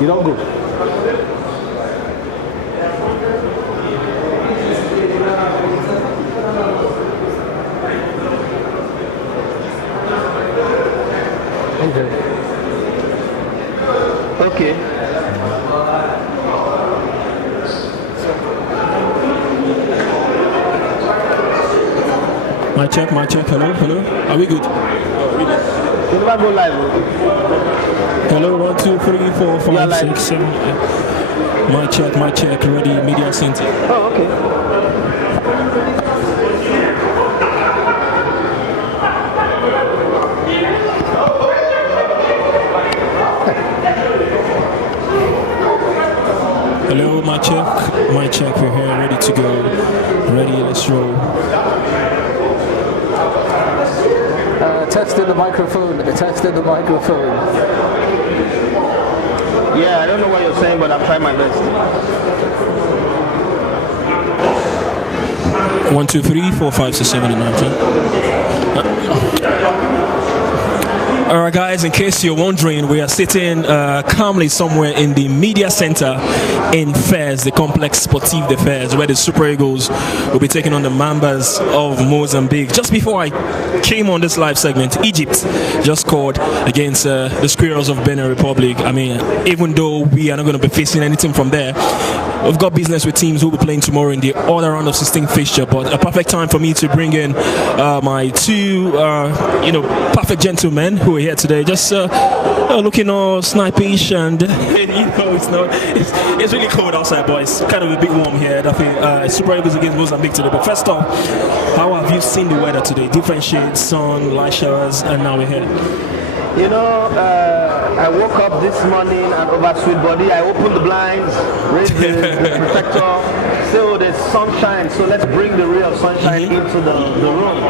You don't go. Okay. My check. Hello. Are we good? You never go live. Hello, 1, 2, 3, 4, 5, 6, 7. My check. Ready, media center. Oh, okay. Hello, my check. We're here, ready to go. Ready, let's roll. Testing the microphone. Yeah, I don't know what you're saying, but I'm trying my best. 1, 2, 3, 4, 5, 6, 7, and 9, 10. Alright guys, in case you're wondering, we are sitting calmly somewhere in the media center in Fez, the Complex Sportif de Fez, where the Super Eagles will be taking on the Mambas of Mozambique. Just before I came on this live segment, Egypt just scored against the Squirrels of Benin Republic. I mean, even though we are not going to be facing anything from there, we've got business with teams who will be playing tomorrow in the other round of 16 fixture. But a perfect time for me to bring in my two, perfect gentlemen who are here today. Just looking all snipish, and it's really cold outside, boys. Kind of a bit warm here. I think Super Eagles against Mozambique today. But first off, how have you seen the weather today? Different shades, sun, light showers, and now we're here. You know, I woke up this morning and over sweet body, I opened the blinds, raised the protector, so there's sunshine, so let's bring the real sunshine into the room.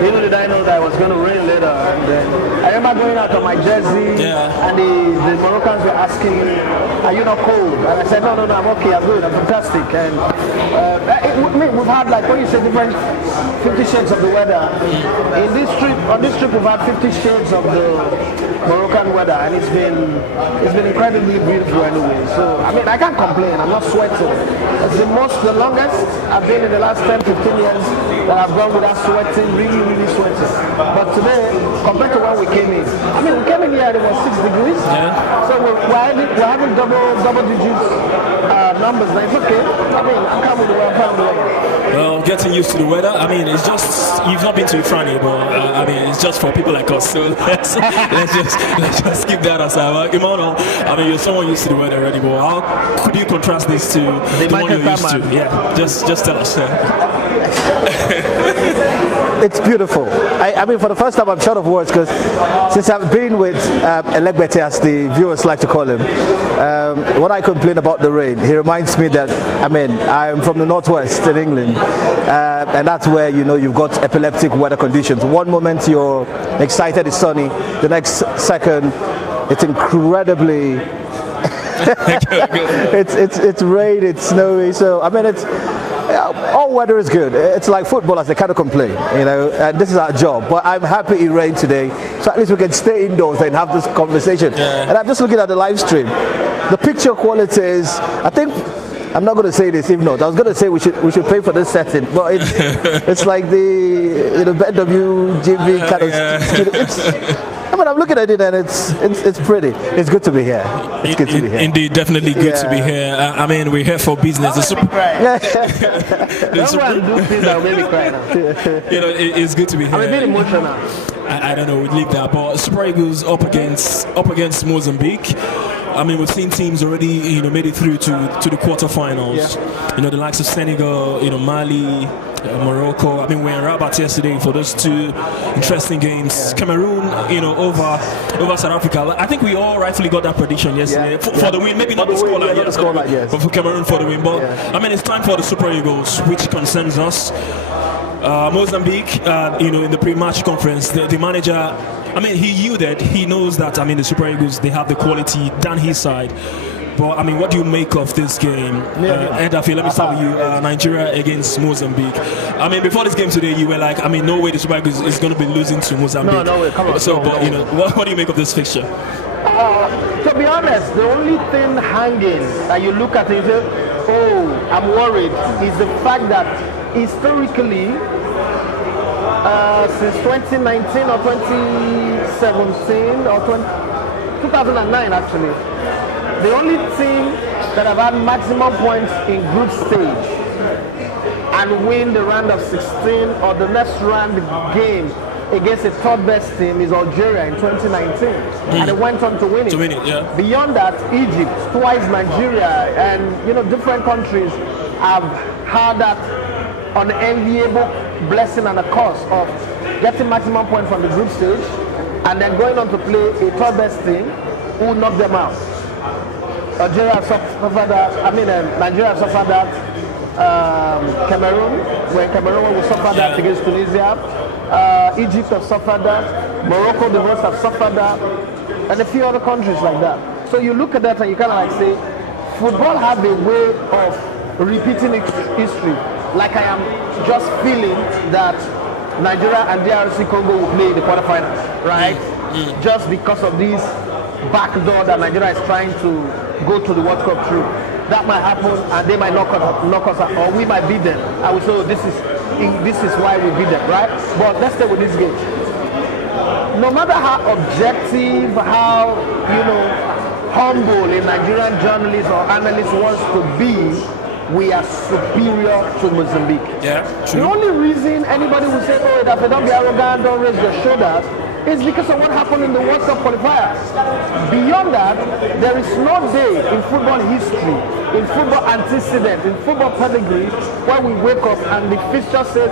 Little did I know that it was going to rain later. And I remember going out on my jersey, and the Moroccans were asking me, are you not cold? And I said, no, I'm okay, I'm good, I'm fantastic. And we've had, like, when you say different 50 shades of the weather, on this trip we've had 50 shades of the Moroccan weather, and it's been incredibly beautiful anyway. So I mean, I can't complain. I'm not sweating. It's the longest I've been in the last 10-15 years that I've gone without sweating, really sweating. But today, compared to when we came in, I mean, we came in here, it was 6 degrees. Yeah. So we're having double digits numbers. But it's okay. I mean, I'm coming with the weather. Well, getting used to the weather. I mean, it's just, you've not been to Ifrani, but I mean, it's just for people like us. So let's just keep that aside. Imano, I mean, you're someone used to the weather already, but how could you contrast this to the one you're used to? Yeah, just tell us. It's beautiful. I mean, for the first time, I'm short of words because since I've been with Elegbete, as the viewers like to call him, when I complain about the rain, he reminds me that, I mean, I'm from the northwest in England, and that's where, you know, you've got epileptic weather conditions. One moment you're excited, it's sunny, the next second it's incredibly it's rain, it's snowy. So I mean, it's all weather is good. It's like footballers, they kind of complain, you know, and this is our job. But I'm happy it rained today, so at least we can stay indoors and have this conversation. And I'm just looking at the live stream. The picture quality is, I think, I'm not going to say this, if not, I was going to say we should pay for this setting, but it's like the BWGV kind of I mean, I'm looking at it and it's pretty. It's good to be here. It's good to be here. Indeed, definitely good to be here. I mean, we're here for business. It's good to be here. I'm a bit emotional. I don't know, we'd leave that. But Super Eagles up against Mozambique. I mean, we've seen teams already, you know, made it through to the quarterfinals. Yeah. You know, the likes of Senegal, you know, Mali, Morocco. I mean, we were in Rabat yesterday for those two interesting games. Yeah. Cameroon, you know, over South Africa. I think we all rightfully got that prediction yesterday for the win. Maybe not the scoreline, but for Cameroon for the win. But I mean, it's time for the Super Eagles, which concerns us. Mozambique, you know, in the pre-match conference, the manager, I mean, he yielded. He knows that, I mean, the Super Eagles, they have the quality down his side. But, I mean, what do you make of this game? Edafi, let me start with you. Nigeria against Mozambique. I mean, before this game today, you were like, I mean, no way the Super Eagles is going to be losing to Mozambique. No way, come on. So, but, you know, what do you make of this fixture? To be honest, the only thing hanging that you look at it, oh, I'm worried, is the fact that historically, since 2019 or 2017 or 2009 actually, the only team that have had maximum points in group stage and win the round of 16 or the next round game against the third best team is Algeria in 2019, and they went on to win it. Beyond that, Egypt, twice Nigeria, and different countries have had that unenviable blessing and a curse of getting maximum points from the group stage and then going on to play a third best team who knocked them out. Algeria suffered that. Nigeria suffered that. Cameroon, when Cameroon will suffer that against Tunisia. Egypt have suffered that. Morocco, the rest have suffered that, and a few other countries like that. So you look at that and you kind of like say, football has a way of repeating its history. Like I am just feeling that Nigeria and DRC Congo will play the quarterfinals, right? Just because of this backdoor that Nigeria is trying to go to the World Cup through. That might happen, and they might knock us out, or we might beat them. I will say, oh, this is why we beat them, right? But let's stay with this game. No matter how objective, how humble a Nigerian journalist or analyst wants to be, we are superior to Mozambique. Yeah, true. The only reason anybody will say, oh, that they don't be arrogant, don't raise their shoulders, is because of what happened in the World Cup qualifiers. Beyond that, there is no day in football history, in football antecedent, in football pedigree, where we wake up and the fixture says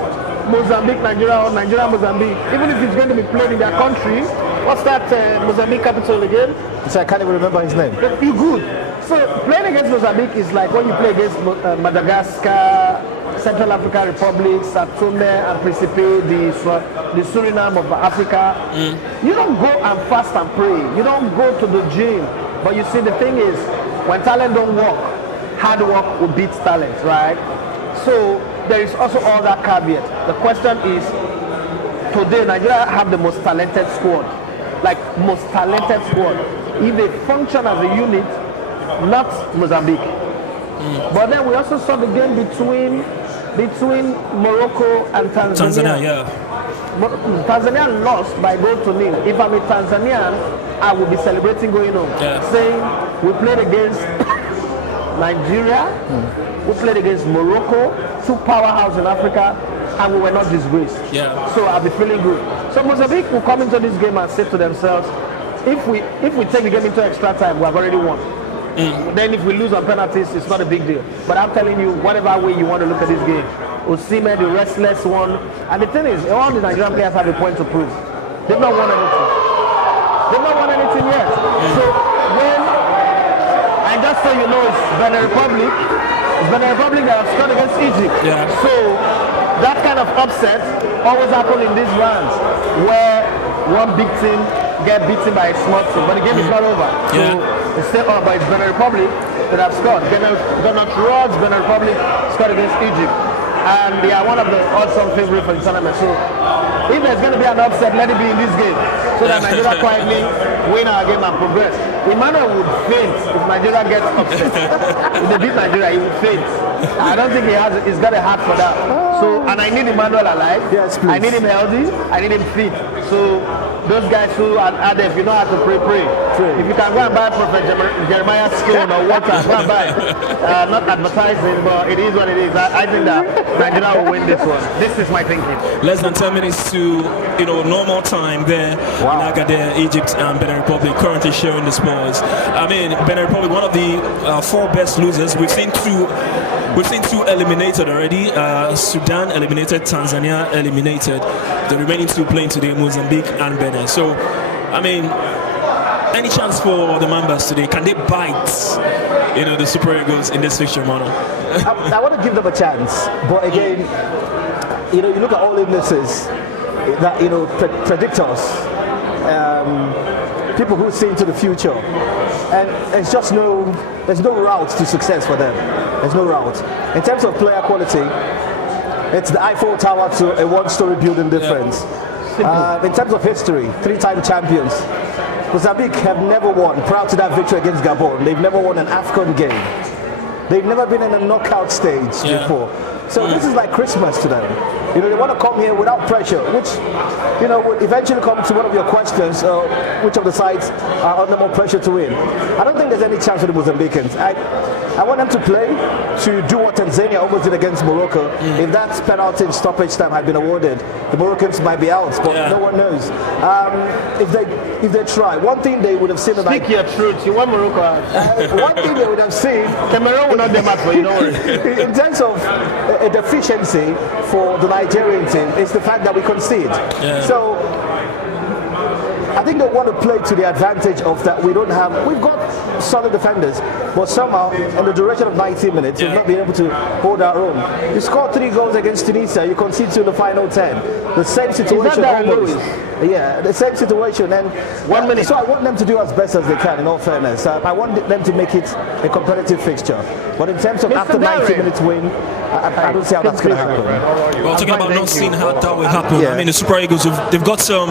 Mozambique, Nigeria, or Nigeria, Mozambique. Even if it's going to be played in their country, what's that Mozambique capital again? So I can't even remember his name. You good. So playing against Mozambique is like when you play against Madagascar, Central African Republic, Sao Tome and Principe, the Suriname of Africa. You don't go and fast and pray. You don't go to the gym. But you see, the thing is, when talent don't work, hard work will beat talent, right? So there is also all that caveat. The question is, today Nigeria have the most talented squad. Like, most talented squad. If they function as a unit, not Mozambique. But then we also saw the game between Morocco and Tanzania. Tanzania lost by goal to nil. If I'm a Tanzanian, I would be celebrating going home, saying we played against Nigeria, we played against Morocco, two powerhouses in Africa, and we were not disgraced. So I'll be feeling good. So Mozambique will come into this game and say to themselves, if we take the game into extra time, we have already won. Then if we lose on penalties, it's not a big deal. But I'm telling you, whatever way you want to look at this game, Osimhen, the restless one, and the thing is, all the Nigerian players have a point to prove. They've not won anything. They've not won anything yet. So when, and just so you know, it's Benin Republic that have scored against Egypt. So that kind of upset always happens in these rounds, where one big team get beaten by a small team, but the game is not over. So it's still on, but it's Benin Republic that have scored. Benin Republic scored against Egypt, and they are one of the awesome favorites for the tournament. So if there's going to be an upset, let it be in this game, so that Nigeria quietly win our game and progress. Emmanuel would faint if Nigeria gets upset. If they beat Nigeria, he would faint. I don't think he's got a heart for that. So, and I need Emmanuel alive. Yes, please. I need him healthy. I need him fit. So those guys who are if you know how to pray. If you can go and buy Prophet Jeremiah's stone or water, go and buy it. Not advertising, but it is what it is. I think that Nigeria will win this one. This is my thinking. Less than 10 minutes to normal time there in Agadir, Egypt and Benin Republic currently sharing the spoils. I mean, Benin Republic, one of the 4 best losers. We've seen two eliminated already. Sudan eliminated, Tanzania eliminated. The remaining 2 playing today, Mozambique and Benin. So, I mean, any chance for the Mambas today? Can they bite, the Super Eagles in this fixture, Mano? I want to give them a chance, but again, you look at all illnesses that predictors, people who see into the future, and there's no route to success for them. There's no route. In terms of player quality, it's the Eiffel Tower to a one-story building difference. In terms of history, 3-time champions. Mozambique have never won. Prior to that victory against Gabon, they've never won an AFCON game. They've never been in a knockout stage before. So this is like Christmas to them. You know, they want to come here without pressure, which, you know, would eventually come to one of your questions, which of the sides are under more pressure to win. I don't think there's any chance for the Mozambicans. I want them to play to do what Tanzania almost did against Morocco. If that penalty in stoppage time had been awarded, the Moroccans might be out, but no one knows. If they try, one thing they would have seen... Speak your truth, you want Morocco out. One thing they would have seen... Cameroon will not be mad for you, don't worry. In terms of a deficiency for the Nigerian team, is the fact that we concede. So I think they want to play to the advantage of that. We've got solid defenders, but somehow in the duration of 90 minutes we've not been able to hold our own. You scored 3 goals against Tunisia, you concede to the final 10. The same situation almost. Yeah, the same situation. And 1 minute. So I want them to do as best as they can, in all fairness. I want them to make it a competitive fixture. But in terms of after 90 minutes win, I don't see how that's going to happen. Well, talking about not seeing how that will happen. I mean, the Super Eagles, they've got some,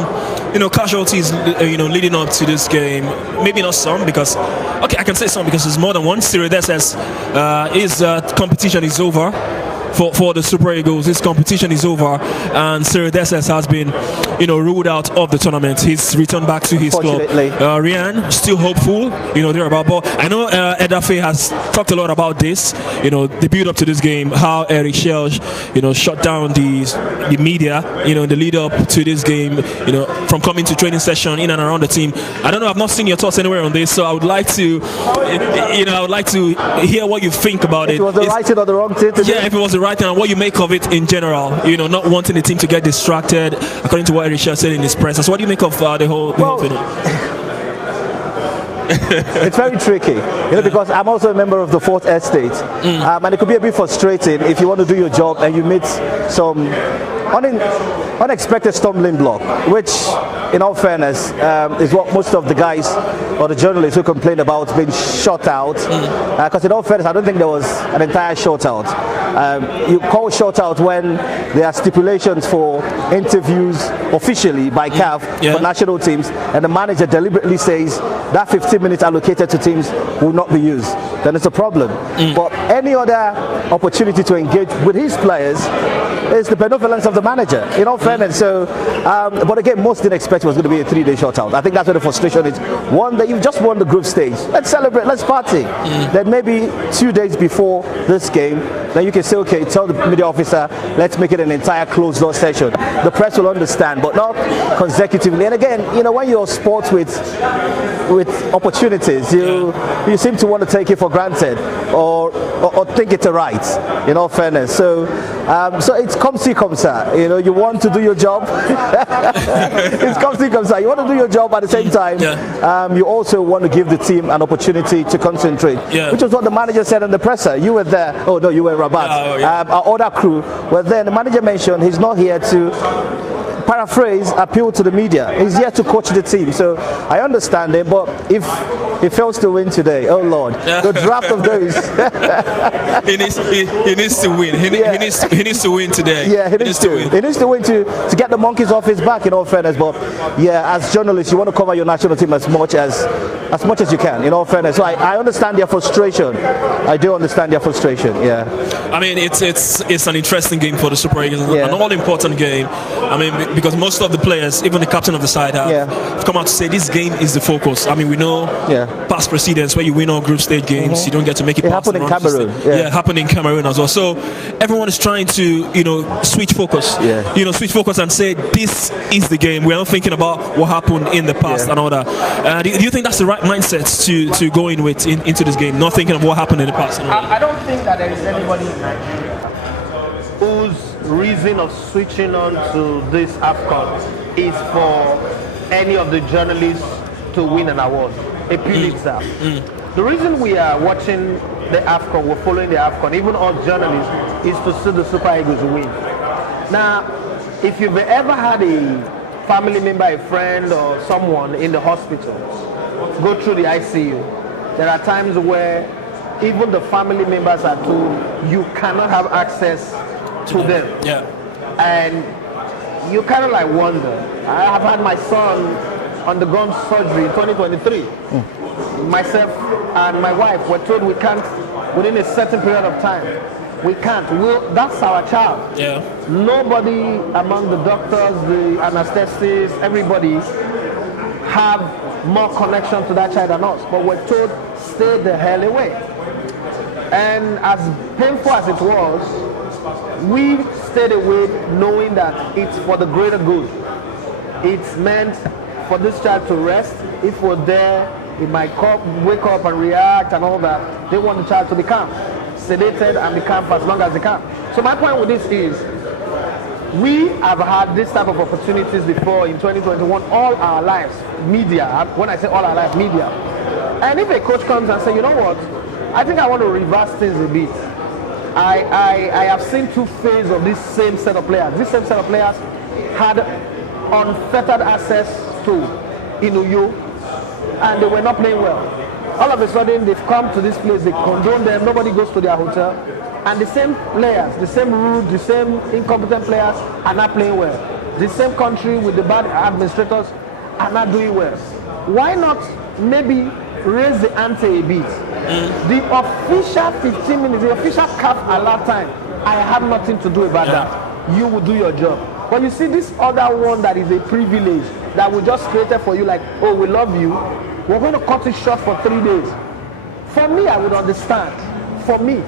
casualties, leading up to this game. Maybe not some, because, okay, I can say some because there's more than one. Cyril says his competition is over. For the Super Eagles, his competition is over, and Cyril Desses has been, ruled out of the tournament. He's returned back to his club. Ryan, still hopeful, they're about. But I know Edafe has talked a lot about this, the build up to this game, how Eric Shelch, shut down the media, the lead up to this game, from coming to training session in and around the team. I don't know, I've not seen your thoughts anywhere on this, so I would like to, hear what you think about it. If it was the right thing or the wrong thing to do. Yeah, if it was the right thing, and what you make of it in general, not wanting the team to get distracted, according to what Eric Shelch said in his press. So what do you make of the whole thing? It's very tricky, because I'm also a member of the Fourth Estate, and it could be a bit frustrating if you want to do your job and you meet some unexpected stumbling block, which, in all fairness, is what most of the guys or the journalists who complain about being shut out. Because in all fairness, I don't think there was an entire shutout. You call shutout when there are stipulations for interviews officially by CAF for national teams, and the manager deliberately says that 15 minutes allocated to teams will not be used. Then it's a problem. But any other opportunity to engage with his players is the benevolence of the manager, in all fairness. So, but again, most didn't expect it was going to be a 3-day shutout. I think that's where the frustration is. One, that you've just won the group stage. Let's celebrate, let's party. Then maybe 2 days before this game, then you can say, okay, tell the media officer, let's make it an entire closed door session. The press will understand, but not consecutively. And again, when you're sports with opportunities, you seem to want to take it for granted or think it's a right, in all fairness. So it's come see, come ça. You want to do your job. It's come see, come ça. You want to do your job at the same time. You also want to give the team an opportunity to concentrate, which is what the manager said in the presser. You were there. Oh no, you were in Rabat. Our other crew were there. The manager mentioned he's not here to paraphrase, appeal to the media. He's here to coach the team. So I understand it, but if he fails to win today, oh Lord, the draft of those. he needs to win. He needs to win today. Yeah, he needs to win. He needs to win to get the monkeys off his back, in all fairness. But yeah, as journalists, you want to cover your national team as much as you can, in all fairness. So I understand their frustration. I do understand their frustration. Yeah. I mean, it's an interesting game for the Super Eagles, an all-important game. I mean, because most of the players, even the captain of the side, have come out to say this game is the focus. I mean, we know past precedents where you win all group stage games, you don't get to make it past happened in Cameroon. It happened in Cameroon as well. So everyone is trying to, switch focus. Switch focus and say this is the game. We're not thinking about what happened in the past and all that. Do you think that's the right mindset to go in with into this game? Not thinking of what happened in the past. I don't think that there is anybody in Nigeria whose reason of switching on to this AFCON is for any of the journalists to win an award, a Pulitzer. The reason we are watching the AFCON, we're following the AFCON, even all journalists, is to see the Super Eagles win. Now, if you've ever had a family member, a friend, or someone in the hospital go through the ICU, there are times where even the family members are told you cannot have access to them. And you kind of like wonder. I have had my son undergone surgery in 2023. Myself and my wife were told we can't within a certain period of time. We can't. That's our child. Yeah. Nobody among the doctors, the anesthetists, everybody have more connection to that child than us. But we're told, stay the hell away. And as painful as it was, we stayed away knowing that it's for the greater good. It's meant for this child to rest. If we're there, it might wake up and react and all that. They want the child to be calm, sedated and be calm for as long as they can. So my point with this is, we have had this type of opportunities before in 2021 all our lives. Media, when I say all our lives, media. And if a coach comes and says, you know what, I think I want to reverse things a bit. I have seen two phases of this same set of players. This same set of players had unfettered access to Inuyo, and they were not playing well. All of a sudden, they've come to this place, they condone them, nobody goes to their hotel, and the same players, the same rude, the same incompetent players are not playing well. The same country with the bad administrators are not doing well. Why not maybe raise the ante a bit? The official 15 minutes, the official CAF alert time, I have nothing to do about that. You will do your job. But you see this other one that is a privilege that we just created for you, like, oh, we love you, we're going to cut it short for 3 days. For me, I would understand. For me,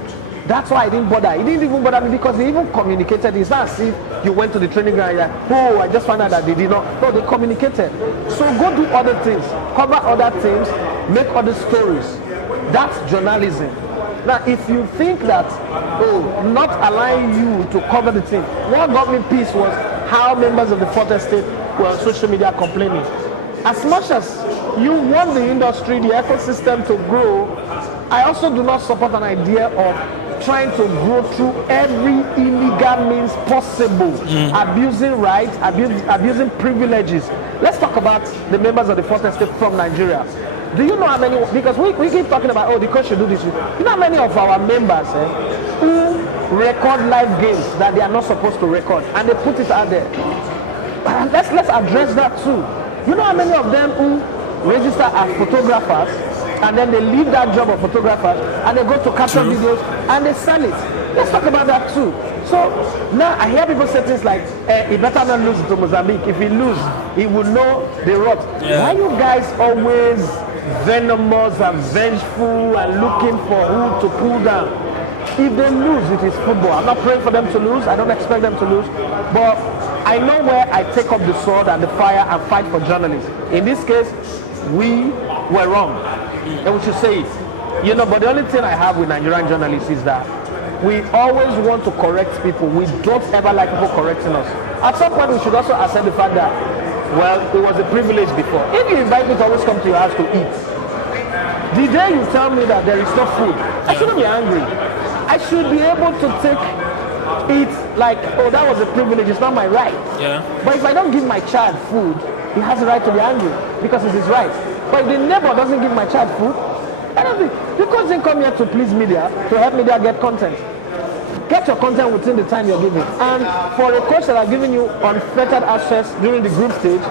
that's why I didn't bother. It didn't even bother me because they even communicated. It's not as if you went to the training ground and you're like, oh, I just found out that they did not. No, they communicated. So go do other things, cover other things, make other stories. That's journalism. Now, if you think that, oh, not allowing you to cover the thing, what got me peace was how members of the Fourth Estate were on social media complaining. As much as you want the industry, the ecosystem to grow, I also do not support an idea of trying to grow through every illegal means possible, abusing rights, abusing privileges. Let's talk about the members of the Fourth Estate from Nigeria. Do you know how many, because we keep talking about, oh, the coach should do this. You know how many of our members who record live games that they are not supposed to record, and they put it out there? Let's address that too. You know how many of them who register as photographers, and then they leave that job of photographers, and they go to capture videos, and they sell it? Let's talk about that too. So now I hear people say things like, he better not lose to Mozambique. If he lose, he will know the rot. Why you guys always venomous and vengeful and looking for who to pull down? If they lose, it is football. I'm not praying for them to lose. I don't expect them to lose. But I know where I take up the sword and the fire and fight for journalists. In this case, we were wrong. And we should say it. You know, but the only thing I have with Nigerian journalists is that we always want to correct people. We don't ever like people correcting us. At some point, we should also accept the fact that, well, it was a privilege before. If you invite me to always come to your house to eat, the day you tell me that there is no food, I shouldn't be angry. I should be able to take it like, oh, that was a privilege, it's not my right. But if I don't give my child food, he has the right to be angry because it's his right. But if the neighbor doesn't give my child food, I don't think, because they come here to please media, to help media get content. Get your content within the time you're giving. And for a coach that has given you unfettered access during the group stage,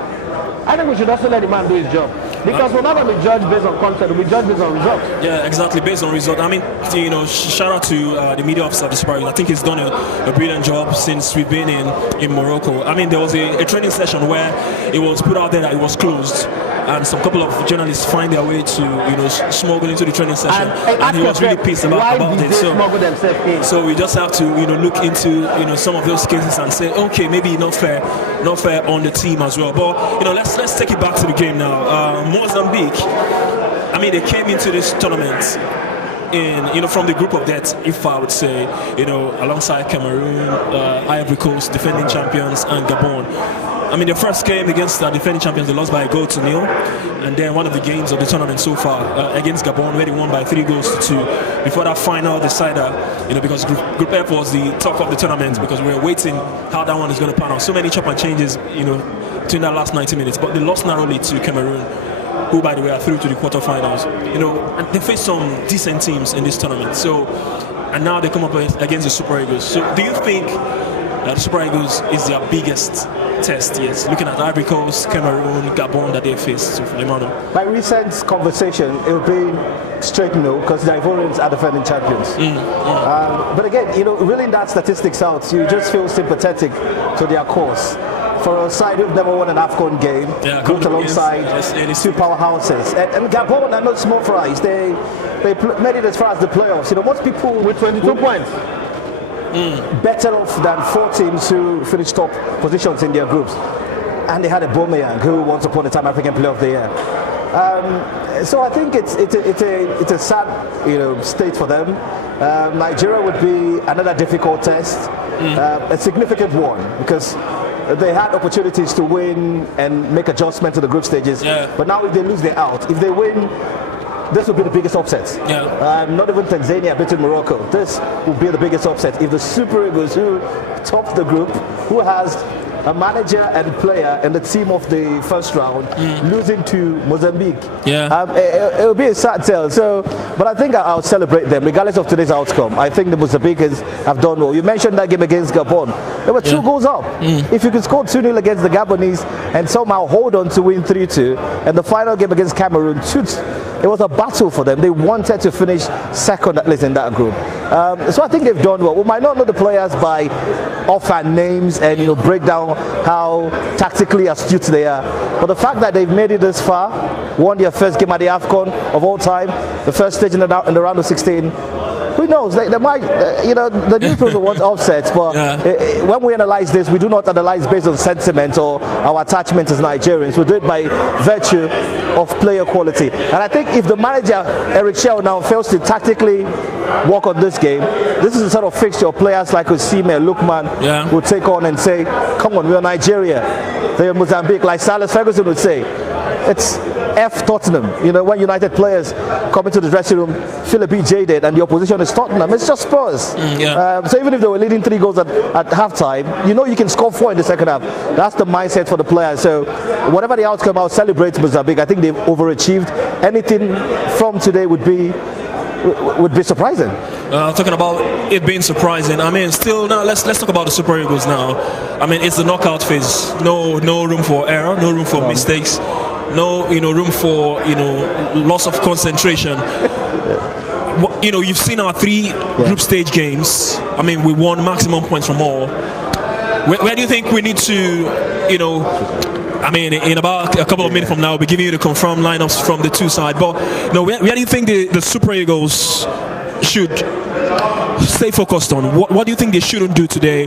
I think we should also let the man do his job. Because we're not going to be judged based on content, we'll be judged based on results. Yeah, exactly, based on results. I mean, you know, shout out to the media officer of the Super Eagles. I think he's done a brilliant job since we've been in Morocco. I mean, there was a training session where it was put out there that it was closed, and some couple of journalists find their way to, you know, smuggle into the training session, and he was really pissed about it. So we just have to, you know, look into, you know, some of those cases and say, okay, maybe not fair on the team as well. But you know, let's take it back to the game now. Mozambique, I mean, they came into this tournament in, you know, from the group of death, if I would say, you know, alongside Cameroon, Ivory Coast, defending champions, and Gabon. I mean, the first game against the defending champions, they lost by 1-0, and then one of the games of the tournament so far against Gabon, where they won by 3-2 before that final decider, you know, because Group F was the talk of the tournament, because we were waiting how that one is going to pan out. So many chop and changes, you know, between that last 90 minutes, but they lost narrowly to Cameroon, who, by the way, are through to the quarterfinals. You know, and they faced some decent teams in this tournament. So, and now they come up against the Super Eagles. So, do you think the Super Eagles is their biggest test, yes. Looking at Ivory Coast, Cameroon, Gabon that they faced. So for Emmanuel. My recent conversation, it would be straight no, because the Ivorians are defending champions. But again, reeling that statistics out, you just feel sympathetic to their cause. For a side who've never won an AFCON game, grouped alongside two powerhouses. And Gabon are not small fries. They made it as far as the playoffs. Most people with 22 points. Better off than 4 teams who finished top positions in their groups. And they had a Aubameyang who once upon a time African Player of the Year. So I think it's a sad state for them. Nigeria would be another difficult test, a significant one, because they had opportunities to win and make adjustments to the group stages. But now if they lose, they're out. If they win, this will be the biggest upset. Not even Tanzania beating Morocco. This will be the biggest upset. If the Super Eagles, who topped the group, who has a manager and player and the team of the first round, losing to Mozambique, it will be a sad tale. So, but I think I'll celebrate them regardless of today's outcome. I think the Mozambicans have done well. You mentioned that game against Gabon. There were 2 goals up. If you could score 2-0 against the Gabonese and somehow hold on to win 3-2, and the final game against Cameroon, it was a battle for them. They wanted to finish second at least in that group. So I think they've done well. We might not know the players by offhand names and break down how tactically astute they are, but the fact that they've made it this far, won their first game at the AFCON of all time, the first stage in the round of 16. Who knows? They might, the newspapers want offsets, but when we analyze this, we do not analyze based on sentiment or our attachment as Nigerians. We do it by virtue of player quality. And I think if the manager, Eric Shell, now fails to tactically work on this game, this is the sort of fixture players like Osimhen, Lookman will take on and say, come on, we're Nigeria, they're Mozambique. Like Silas Ferguson would say, it's F Tottenham. When United players come into the dressing room, feel a bit jaded, and the opposition is Tottenham. It's just Spurs. So even if they were leading 3 goals at halftime, you can score 4 in the second half. That's the mindset for the players. So whatever the outcome, I'll celebrate Mozambique. I think they've overachieved. Anything from today would be surprising. Talking about it being surprising, I mean, still now let's talk about the Super Eagles now. I mean, it's the knockout phase. No room for error, no room for mistakes, no room for loss of concentration. You've seen our 3 group stage games. I mean, we won maximum points from all. Where do you think we need to, I mean, in about a couple of minutes from now, we'll be giving you the confirmed lineups from the 2 sides. But where do you think the Super Eagles should stay focused on? What do you think they shouldn't do today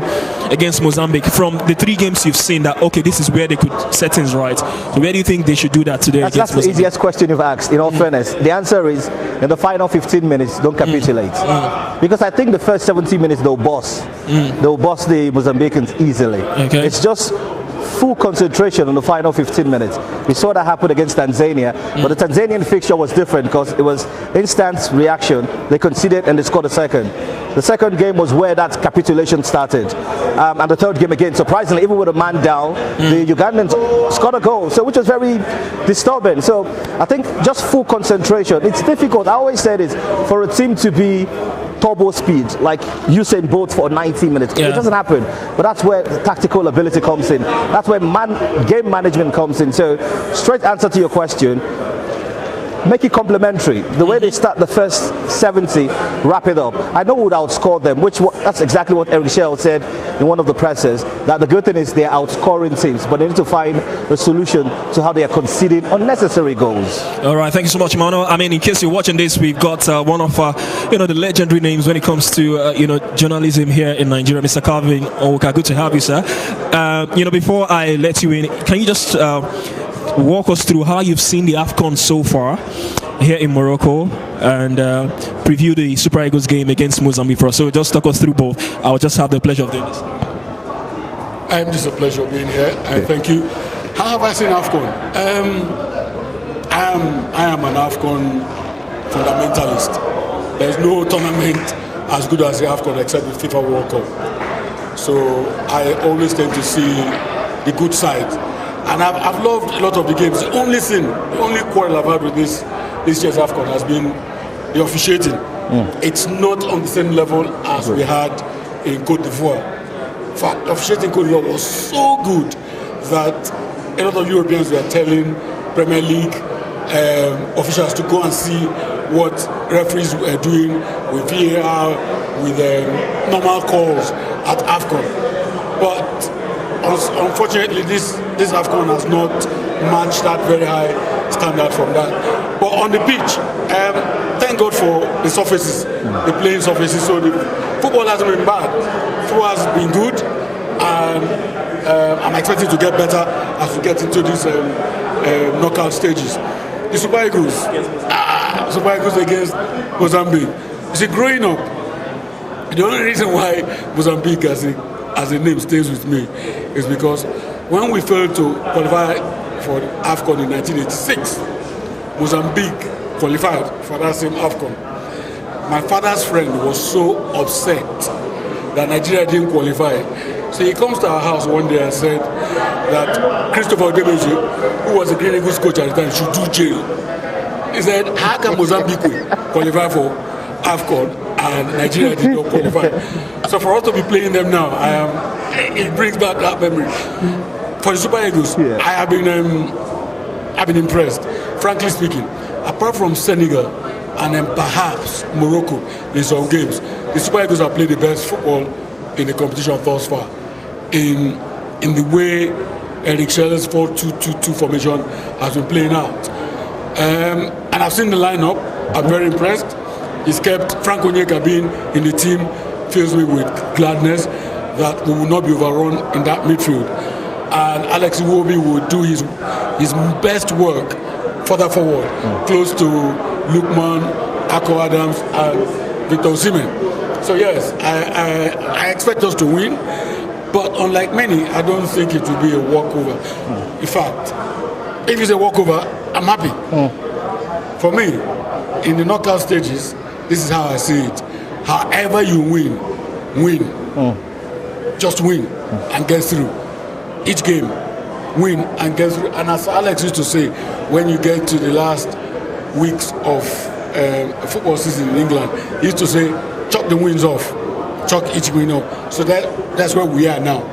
against Mozambique from the 3 games you've seen that, okay, this is where they could set things right? So where do you think they should do that today? That's the easiest question you've asked, in all fairness. The answer is, in the final 15 minutes, don't capitulate. Because I think the first 70 minutes, they'll boss the Mozambicans easily. It's just full concentration on the final 15 minutes. We saw that happen against Tanzania, but the Tanzanian fixture was different because it was instant reaction. They conceded and they scored a second. The second game was where that capitulation started. And the third game again, surprisingly, even with a man down, the Ugandans scored a goal, so which was very disturbing. So I think just full concentration. It's difficult. I always say this, for a team to be turbo speed like Usain Bolt for 90 minutes. It doesn't happen, but that's where tactical ability comes in. That's where game management comes in. So straight answer to your question, make it complementary. The way they start the first 70, wrap it up. I know we would outscore them, that's exactly what Eric Shell said in one of the presses, that the good thing is they're outscoring teams, but they need to find a solution to how they are conceding unnecessary goals. All right, thank you so much, Mano. I mean, in case you're watching this, we've got one of the legendary names when it comes to journalism here in Nigeria, Mr. Calvin Oka. Good to have you, sir. Before I let you in, can you just walk us through how you've seen the AFCON so far here in Morocco and preview the Super Eagles game against Mozambique for us? So just talk us through both. I'll just have the pleasure of doing this. It's a pleasure being here, and thank you. How have I seen AFCON? I am an AFCON fundamentalist. There's no tournament as good as the AFCON except the FIFA World Cup. So I always tend to see the good side. And I've loved a lot of the games. The only quarrel I've had with this year's AFCON has been the officiating. It's not on the same level as we had in Côte d'Ivoire. officiating Cote d'Ivoire was so good that a lot of Europeans were telling Premier League officials to go and see what referees were doing with VAR, with normal calls at AFCON. But unfortunately, this AFCON has not matched that very high standard from that. But on the pitch, thank God for the surfaces, the playing surfaces. So the football hasn't been bad. Football has been good, and I'm expecting to get better as we get into these knockout stages. The Super Eagles against Mozambique. You see, growing up, the only reason why Mozambique as a name stays with me is because when we failed to qualify for AFCON in 1986, Mozambique qualified for that same AFCON. My father's friend was so upset that Nigeria didn't qualify. So he comes to our house one day and said that Christopher Debeji, who was the Green Eagles coach at the time, should do jail. He said, how can MOZAMBIQUE qualify for AFCON and Nigeria did not qualify? So for us to be playing them now, it brings back that memory. For the Super Eagles, I have been impressed, frankly speaking. Apart from Senegal and then perhaps Morocco in some games, the Super Eagles have played the best football in the competition thus far. In the way Eric Schell's 4-2-2-2 formation has been playing out. And I've seen the lineup. I'm very impressed. He's kept Frank Onyeka being in the team, fills me with gladness that we will not be overrun in that midfield. And Alex Iwobi will do his best work further forward, close to Lookman, Ako Adams, and Victor Osimhen. So yes, I expect us to win, but unlike many, I don't think it will be a walkover. In fact, if it's a walkover, I'm happy. For me, in the knockout stages, this is how I see it. However you win. Just win and get through. Each game, win and get through. And as Alex used to say, when you get to the last weeks of football season in England, he used to say, chalk the wins off, chalk each win off. So that's where we are now.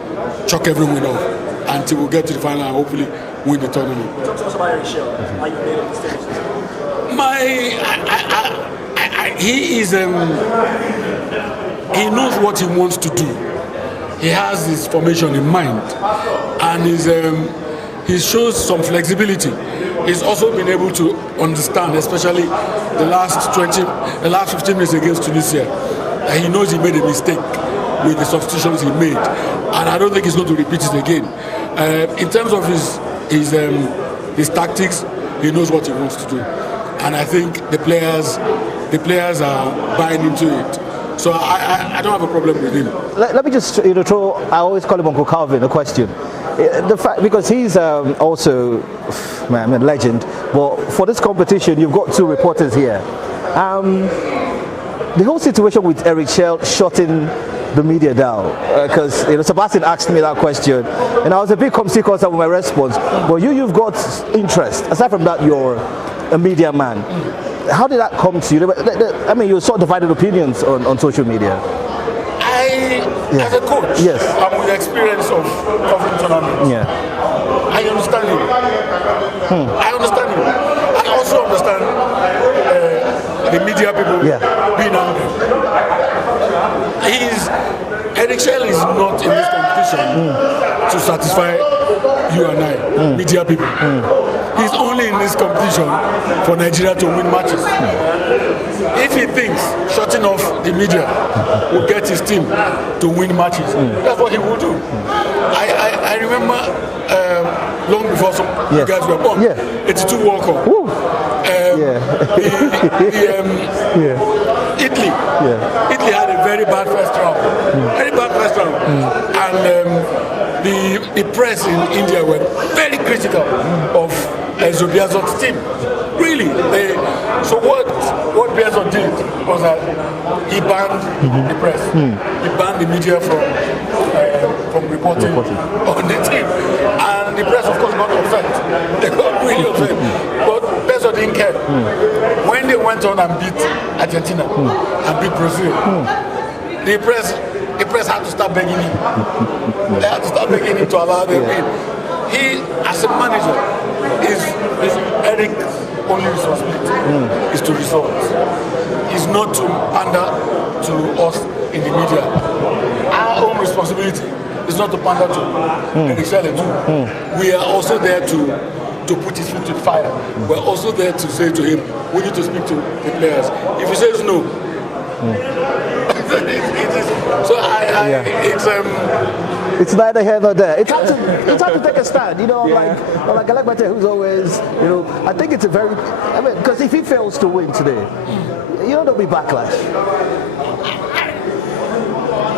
Chalk every win off until we get to the final and hopefully win the tournament. Talk to us about Eric Schell. How you played on the stage? He knows what he wants to do. He has his formation in mind, and he shows some flexibility. He's also been able to understand, especially the last 15 minutes against Tunisia, that he knows he made a mistake with the substitutions he made, and I don't think he's going to repeat it again. In terms of his tactics, he knows what he wants to do, and I think the players are buying into it. So I don't have a problem with him. Let me just throw. I always call him Uncle Calvin a question. The fact, because he's also a legend. But for this competition, you've got two reporters here. The whole situation with Eric Schell shutting the media down, because Sebastian asked me that question, and I was a bit conscious of my response. But you've got interest. Aside from that, you're a media man. How did that come to you? I mean, you saw divided opinions on social media. As a coach, yes, and with the experience of covering tournaments, I understand him. I understand him. I also understand the media people being angry. Eric Schell is not in this competition to satisfy you and I, media people. He's only in this competition for Nigeria to win matches. If he thinks shutting off the media will get his team to win matches, that's what he will do. I remember long before you guys were born, 82 World Cup. Italy had a very bad first round. And the press in India were very critical of Zobiazot's team. Really. So what Biazot did was that he banned the press. He banned the media from reporting on the team. And the press, of course, got upset. They got really upset. But Biazot didn't care. When they went on and beat Argentina and beat Brazil, the press had to start begging him. They had to start begging him to allow them in. He, as a manager, is Eric's only responsibility is to result. Is not to pander to us in the media. Our own responsibility is not to pander to Eric Shelley too. We are also there to put his foot to the fire. We're also there to say to him, we need to speak to the players. If he says no, it's neither here nor there. It's hard to take a stand, like Mate, who's always, I think it's because if he fails to win today, there'll be backlash.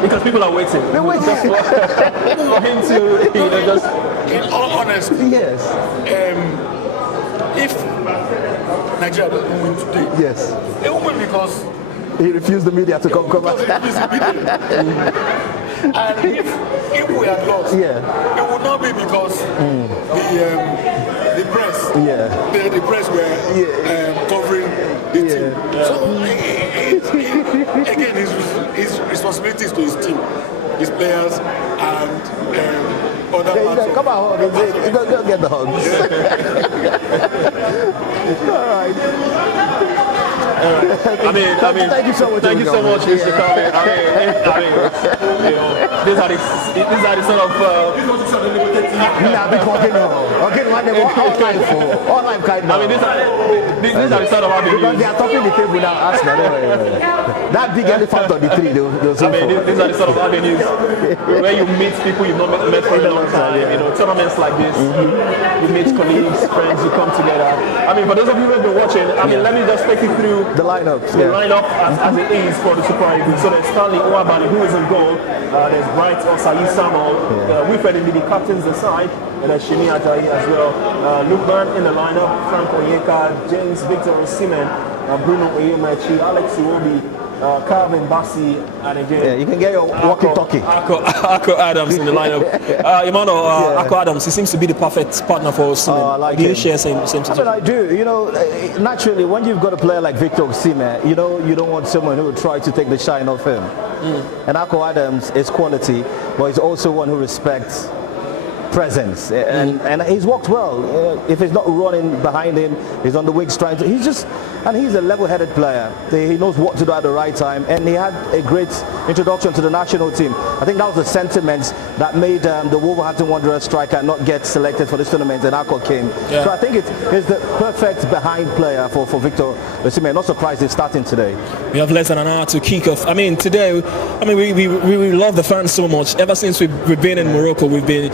Because people are waiting. They're waiting for him to, just. In all honesty, yes. If Nigeria doesn't win today, yes, it will win because he refused the media to come out. And if we had lost, it would not be because the press, the press were covering the team. So again, his responsibility is to his team, his players, and other parts. Come on, go get the hugs. All right. Thank you so much. Thank you so much, Mr. Carvin. These are the sort of. These are the sort of avenues. Because they are topping the table now. Ask that big elephant on the tree. These are the sort of avenues where you meet people you've not met for a long time. Tournaments like this, you meet colleagues, friends, you come together. For those of you who have been watching, let me just take you through the lineup. The lineup as it is for the Super Eagles. So there's Stanley Ouabali, who is in goal. There's Bright Osayi Samuel. Wilfred Ndidi captains the side. And there's Shimi Ajayi as well. Lukman in the lineup. Frank Onyeka, James Victor Osimhen, Bruno Oyemachi, Alex Iwobi, Calvin Bassi, and again, you can get your walkie-talkie. Akko Adams in the lineup. Emmanuel, Akko Adams, he seems to be the perfect partner for Osimhen. Do you share same situation? I do. Naturally, when you've got a player like Victor Osimhen, you don't want someone who will try to take the shine off him. And Akko Adams is quality, but he's also one who respects presence, and he's worked well. If he's not running behind him, he's on the wings trying to. He's a level-headed player. He knows what to do at the right time, and he had a great introduction to the national team. I think that was the sentiment that made the Wolverhampton Wanderers striker not get selected for this tournament, and Akko came. Yeah. So I think it's the perfect behind player for Victor Osimhen. Not surprised he's starting today. We have less than an hour to kick off. Today, we love the fans so much. Ever since we've been in Morocco, we've been,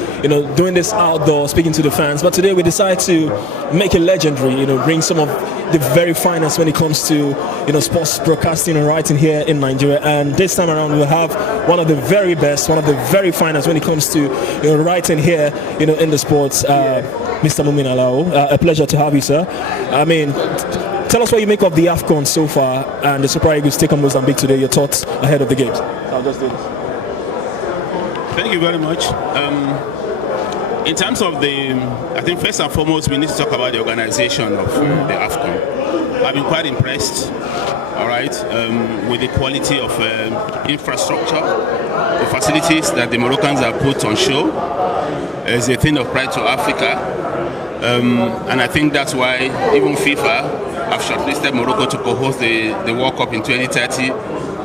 doing this outdoor, speaking to the fans. But today we decided to make it legendary, bring some of the very finest when it comes to, sports broadcasting and writing here in Nigeria. And this time around we'll have one of the very best, one of the very finest when it comes to, writing here, in the sports. Mr. Mumin Alao, a pleasure to have you, sir. Tell us what you make of the AFCON so far and the Super Eagles take on Mozambique today. Your thoughts ahead of the games. I'll just do this. Thank you very much. In terms of I think first and foremost we need to talk about the organization of the AFCON. I've been quite impressed, all right, with the quality of infrastructure, the facilities that the Moroccans have put on show as a thing of pride to Africa. And I think that's why even FIFA have shortlisted Morocco to co-host the World Cup in 2030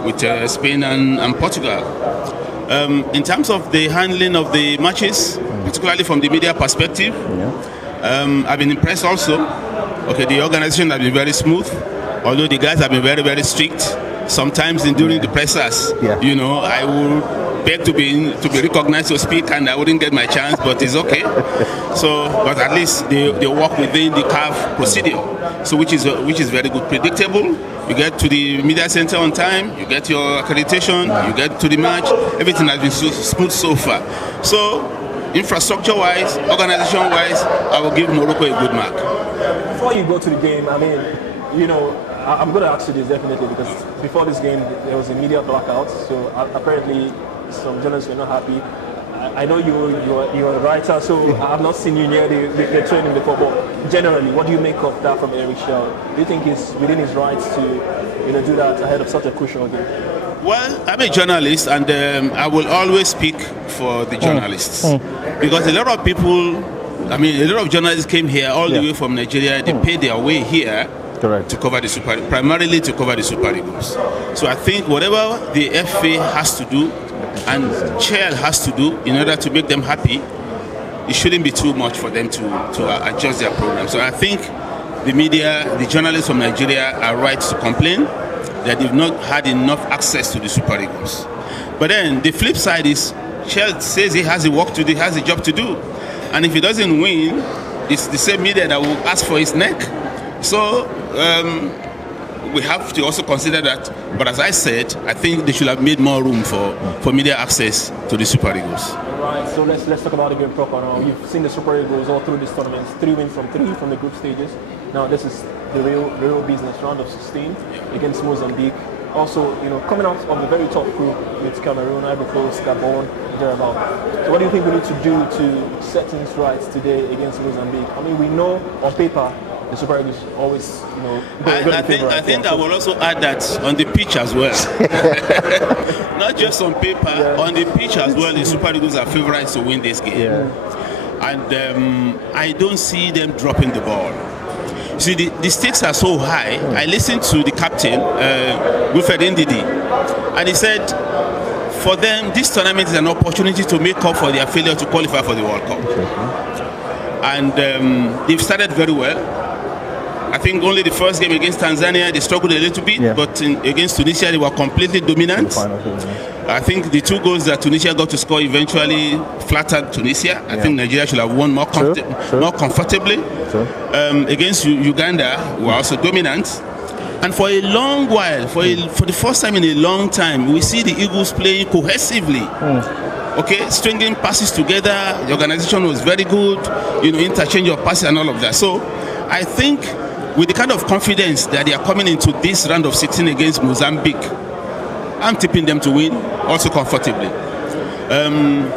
with Spain and Portugal. In terms of the handling of the matches, particularly from the media perspective, I've been impressed also. Okay, the organization has been very smooth, although the guys have been very, very strict. Sometimes during the pressers, I will beg to be recognized to speak and I wouldn't get my chance, but it's okay. But at least they work within the CAF procedure, so which is very good, predictable. You get to the media center on time, you get your accreditation, you get to the match. Everything has been smooth so far. So, infrastructure-wise, organization-wise, I will give Morocco a good mark. Before you go to the game, I'm going to ask you this definitely, because before this game there was a media blackout. So apparently some journalists were not happy. I know you're a writer, so I've not seen you near the training before. But generally, what do you make of that from Eric Shell? Do you think he's within his rights to do that ahead of such a crucial game? Well, I'm a journalist, and I will always speak for the journalists because a lot of people, a lot of journalists came here all the way from Nigeria. They paid their way here to cover the primarily to cover the Super Eagles. So I think whatever the FA has to do and Chair has to do in order to make them happy, it shouldn't be too much for them to adjust their program. So I think the media, the journalists from Nigeria are right to complain that they've not had enough access to the Super Eagles. But then the flip side is, Chelsea says he has a work to do, he has a job to do. And if he doesn't win, it's the same media that will ask for his neck. So we have to also consider that. But as I said, I think they should have made more room for media access to the Super Eagles. Right, so let's talk about the game proper now. You've seen the Super Eagles all through this tournament, 3 wins from 3 from the group stages. Now this is the real business, round of 16 against Mozambique. Also, coming out of a very tough group with Cameroon, Ivory Coast, Gabon, thereabout. So what do you think we need to do to set things right today against Mozambique? I mean, we know on paper the Super Eagles always, I think I will also add that on the pitch as well. Not just on paper, on the pitch as well, the Super Eagles are favourites to win this game. And I don't see them dropping the ball. See, the stakes are so high. I listened to the captain, Wilfred Ndidi, and he said, for them, this tournament is an opportunity to make up for their failure to qualify for the World Cup. And they've started very well. I think only the first game against Tanzania, they struggled a little bit, but against Tunisia, they were completely dominant. I think the 2 goals that Tunisia got to score eventually flattered Tunisia. I think Nigeria should have won more comfortably. Against Uganda, we were also dominant. And for a long while, for the first time in a long time, we see the Eagles playing cohesively. Okay, stringing passes together. The organization was very good, interchange of passes and all of that. So I think with the kind of confidence that they are coming into this round of 16 against Mozambique, I'm tipping them to win, also comfortably.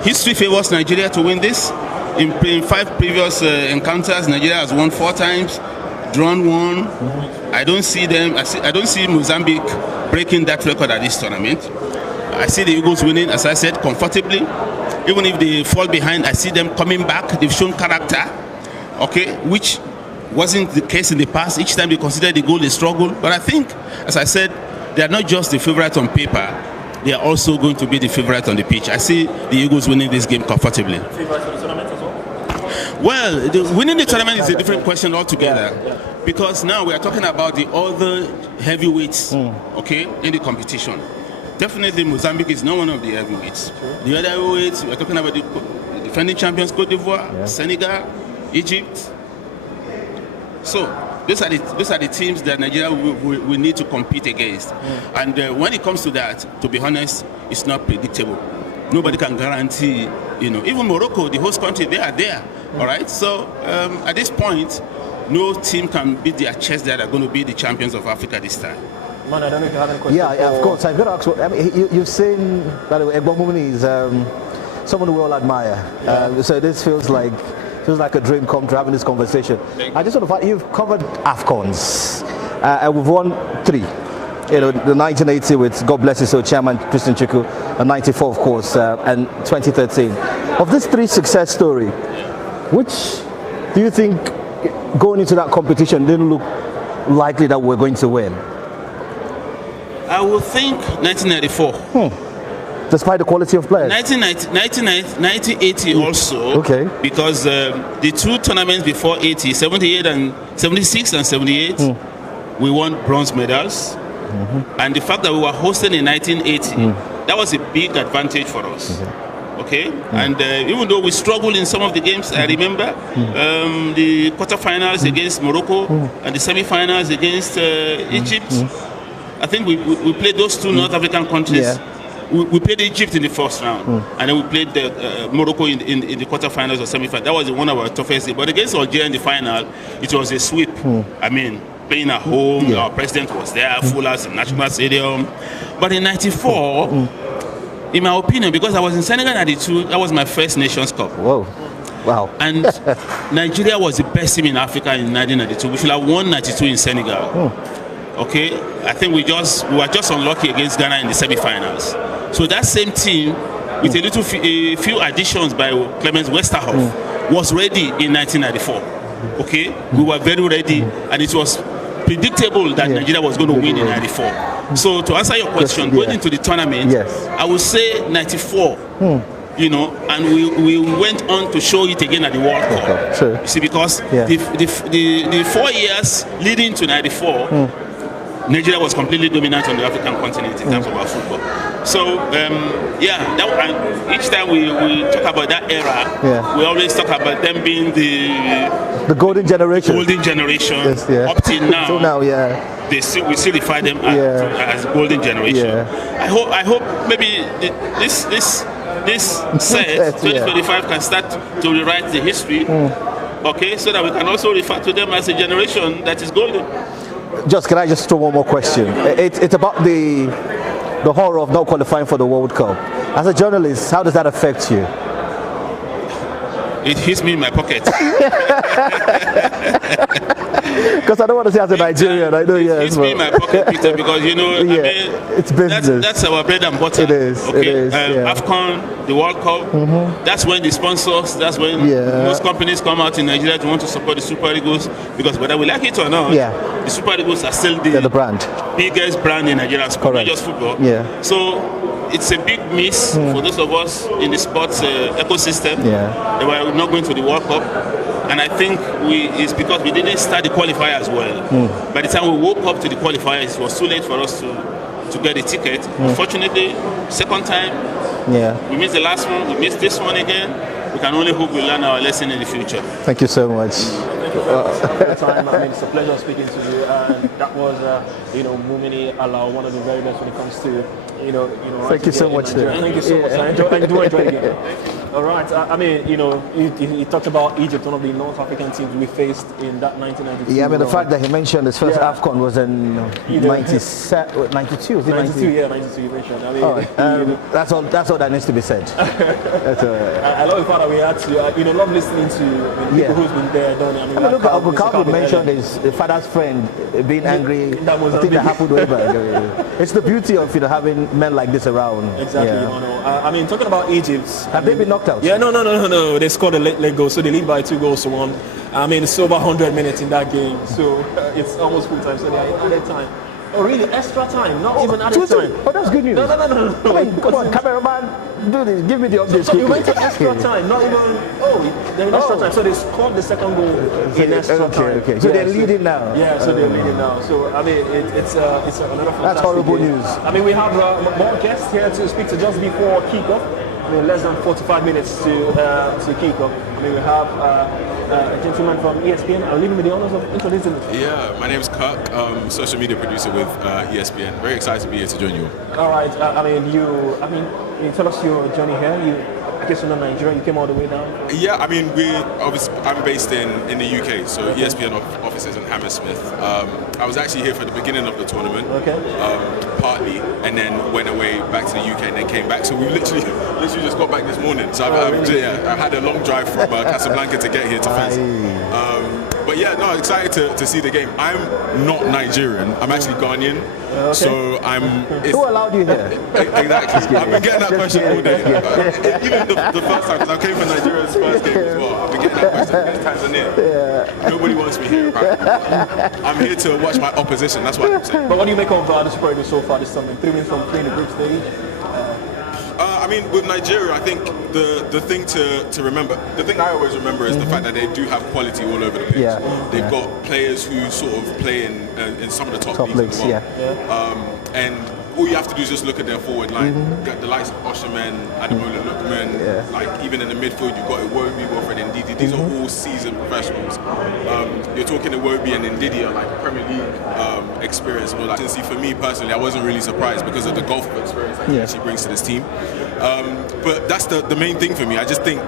History favors Nigeria to win this. In 5 previous encounters, Nigeria has won 4 times, drawn 1. I don't see Mozambique breaking that record at this tournament. I see the Eagles winning, as I said, comfortably. Even if they fall behind, I see them coming back. They've shown character, okay, which wasn't the case in the past. Each time they considered the goal, they struggled. But I think, as I said, they are not just the favourite on paper, they are also going to be the favourite on the pitch. I see the Eagles winning this game comfortably. Favourites for the tournament as well? Well, winning the tournament is a different question altogether. Because now we are talking about the other heavyweights, okay, in the competition. Definitely Mozambique is not one of the heavyweights. The other heavyweights, we are talking about the defending champions, Cote d'Ivoire, Senegal, Egypt. So these are the teams that Nigeria will need to compete against. And when it comes to that, to be honest, it's not predictable. Nobody can guarantee, even Morocco, the host country, they are there. All right. So at this point, no team can beat their chest that are going to be the champions of Africa this time. Man, I don't know if you have any questions. Yeah, of course. I've got to ask. You've seen, by the way, Egbomumuni is someone we all admire. So this feels like a dream come true having this conversation. I just want to find, you've covered AFCONs and we've won 3. The 1980 with, God bless his soul, Chairman Christian Chiku, and 94 of course, and 2013. Of these 3 success stories, which do you think going into that competition didn't look likely that we're going to win? I would think 1994. Despite the quality of players? 1980 also. Okay. Because the 2 tournaments before 80, 78 and 76 and 78, we won bronze medals. And the fact that we were hosting in 1980, that was a big advantage for us. Okay. And even though we struggled in some of the games, I remember the quarterfinals against Morocco and the semi-finals against Egypt. I think we played those 2 North African countries. We played Egypt in the first round, and then we played Morocco in the quarterfinals or semi-finals. That was one of our toughest games. But against Algeria in the final, it was a sweep. I mean, playing at home, our president was there, full house in National Stadium. But in 94, in my opinion, because I was in Senegal in 92, that was my first Nations Cup. Whoa. Wow. And Nigeria was the best team in Africa in 1992. We should have won 92 in Senegal. Okay, I think we were just unlucky against Ghana in the semi-finals. So that same team, with a few additions by Clemens Westerhoff, was ready in 1994. Okay, we were very ready, and it was predictable that Nigeria was going to win in 94. So to answer your question, going into the tournament, I would say 94. You know, and we went on to show it again at the World Cup. Sure. You see, because the 4 years leading to 94, Nigeria was completely dominant on the African continent in terms of our football. So, each time we talk about that era, we always talk about them being the golden generation. Golden generation. Yes, up till now. So now, we still defy them as golden generation. I hope maybe this set 2025 can start to rewrite the history. Okay, so that we can also refer to them as a generation that is golden. Can I just throw one more question? It's about the horror of not qualifying for the World Cup. As a journalist, how does that affect you? It hits me in my pocket. Because I don't want to say as a Nigerian, I know, it hits me in my pocket, Peter, because I mean, it's business. That's our bread and butter. It is. Okay? It is. AFCON, the World Cup. That's when the sponsors. That's when most companies come out in Nigeria to want to support the Super Eagles, because whether we like it or not, the Super Eagles are still the brand, biggest brand in Nigerian sport, not just football. So it's a big miss for those of us in the sports ecosystem. They were not going to the World Cup. And I think it's because we didn't start the qualifiers well. By the time we woke up to the qualifiers, it was too late for us to get a ticket. Unfortunately, second time, we missed the last one, we missed this one again. We can only hope we learn our lesson in the future. Thank you so much. Thank you for the time. I mean, it's a pleasure speaking to you. And that was, Mumini Allah, one of the very best when it comes to, Thank you so much. Thank you so much. I enjoy the game. All right. I mean, he talked about Egypt, one of the North African teams we faced in that 1992. Yeah, I mean, the fact that he mentioned his first AFCON was in 92. 92, yeah, 92 you mentioned. I mean, that's all that needs to be said. I love the fact that we had to, love listening to people who's been there, don't I mean, look, Uncle Calvin mentioned his father's friend being angry. That was thing that happened way back. It's the beauty of having men like this around. Exactly. I mean, talking about Egypt, have they been knocked out? Yeah, no. They scored a late goal, so they lead by 2 goals to 1. I mean, it's over 100 minutes in that game, so it's almost full time. So they are added time. Oh, really? Extra time? Not even added time? Oh, that's good news. No. I mean, come on, cameraman, do this. Give me the update. So you went to extra time, not even. They're in extra time. So they scored the second goal in extra time. Okay. So they're leading now. Yeah, so they're leading now. So I mean, it's another fantastic. That's horrible game. news. I mean, we have more guests here to speak to just before kickoff. I mean, less than 45 minutes to kick off. I mean, we have a gentleman from ESPN. I'll leave him with the honors of introducing him. Yeah, my name is Kirk, social media producer with ESPN. Very excited to be here to join you. All right. You tell us your journey here. I guess you're not Nigeria. You came all the way down. Yeah, I mean, I'm based in the UK, so ESPN offices in Hammersmith. I was actually here for the beginning of the tournament, partly, and then went away back to the UK and then came back. So we literally just got back this morning. So I've had a long drive from Casablanca to get here to Fez. But yeah, no, excited to see the game. I'm not Nigerian. I'm actually Ghanaian. So who allowed you here? Exactly. I've been getting that question all day. Even the first time, because I came for Nigeria's first game as well. I've been getting that question. It's Tanzania. Nobody wants me here. I'm here to watch my opposition. That's what I'm saying. But what do you make of the Super Eagles so far this summer? 3 wins from 3 in the group stage. I mean, with Nigeria, I think the thing to remember, the thing I always remember is the fact that they do have quality all over the place. Yeah. They've got players who sort of play in some of the top leagues in the world. And all you have to do is just look at their forward line. Get the likes of Osherman, Ademola Lookman, like even in the midfield you've got Iwobi, Wilfred Ndidi. These are all seasoned professionals. You're talking Iwobi and Ndidi are like Premier League experience and all that. See, for me personally, I wasn't really surprised because of the golf experience that he actually brings to this team. But that's the main thing for me. I just think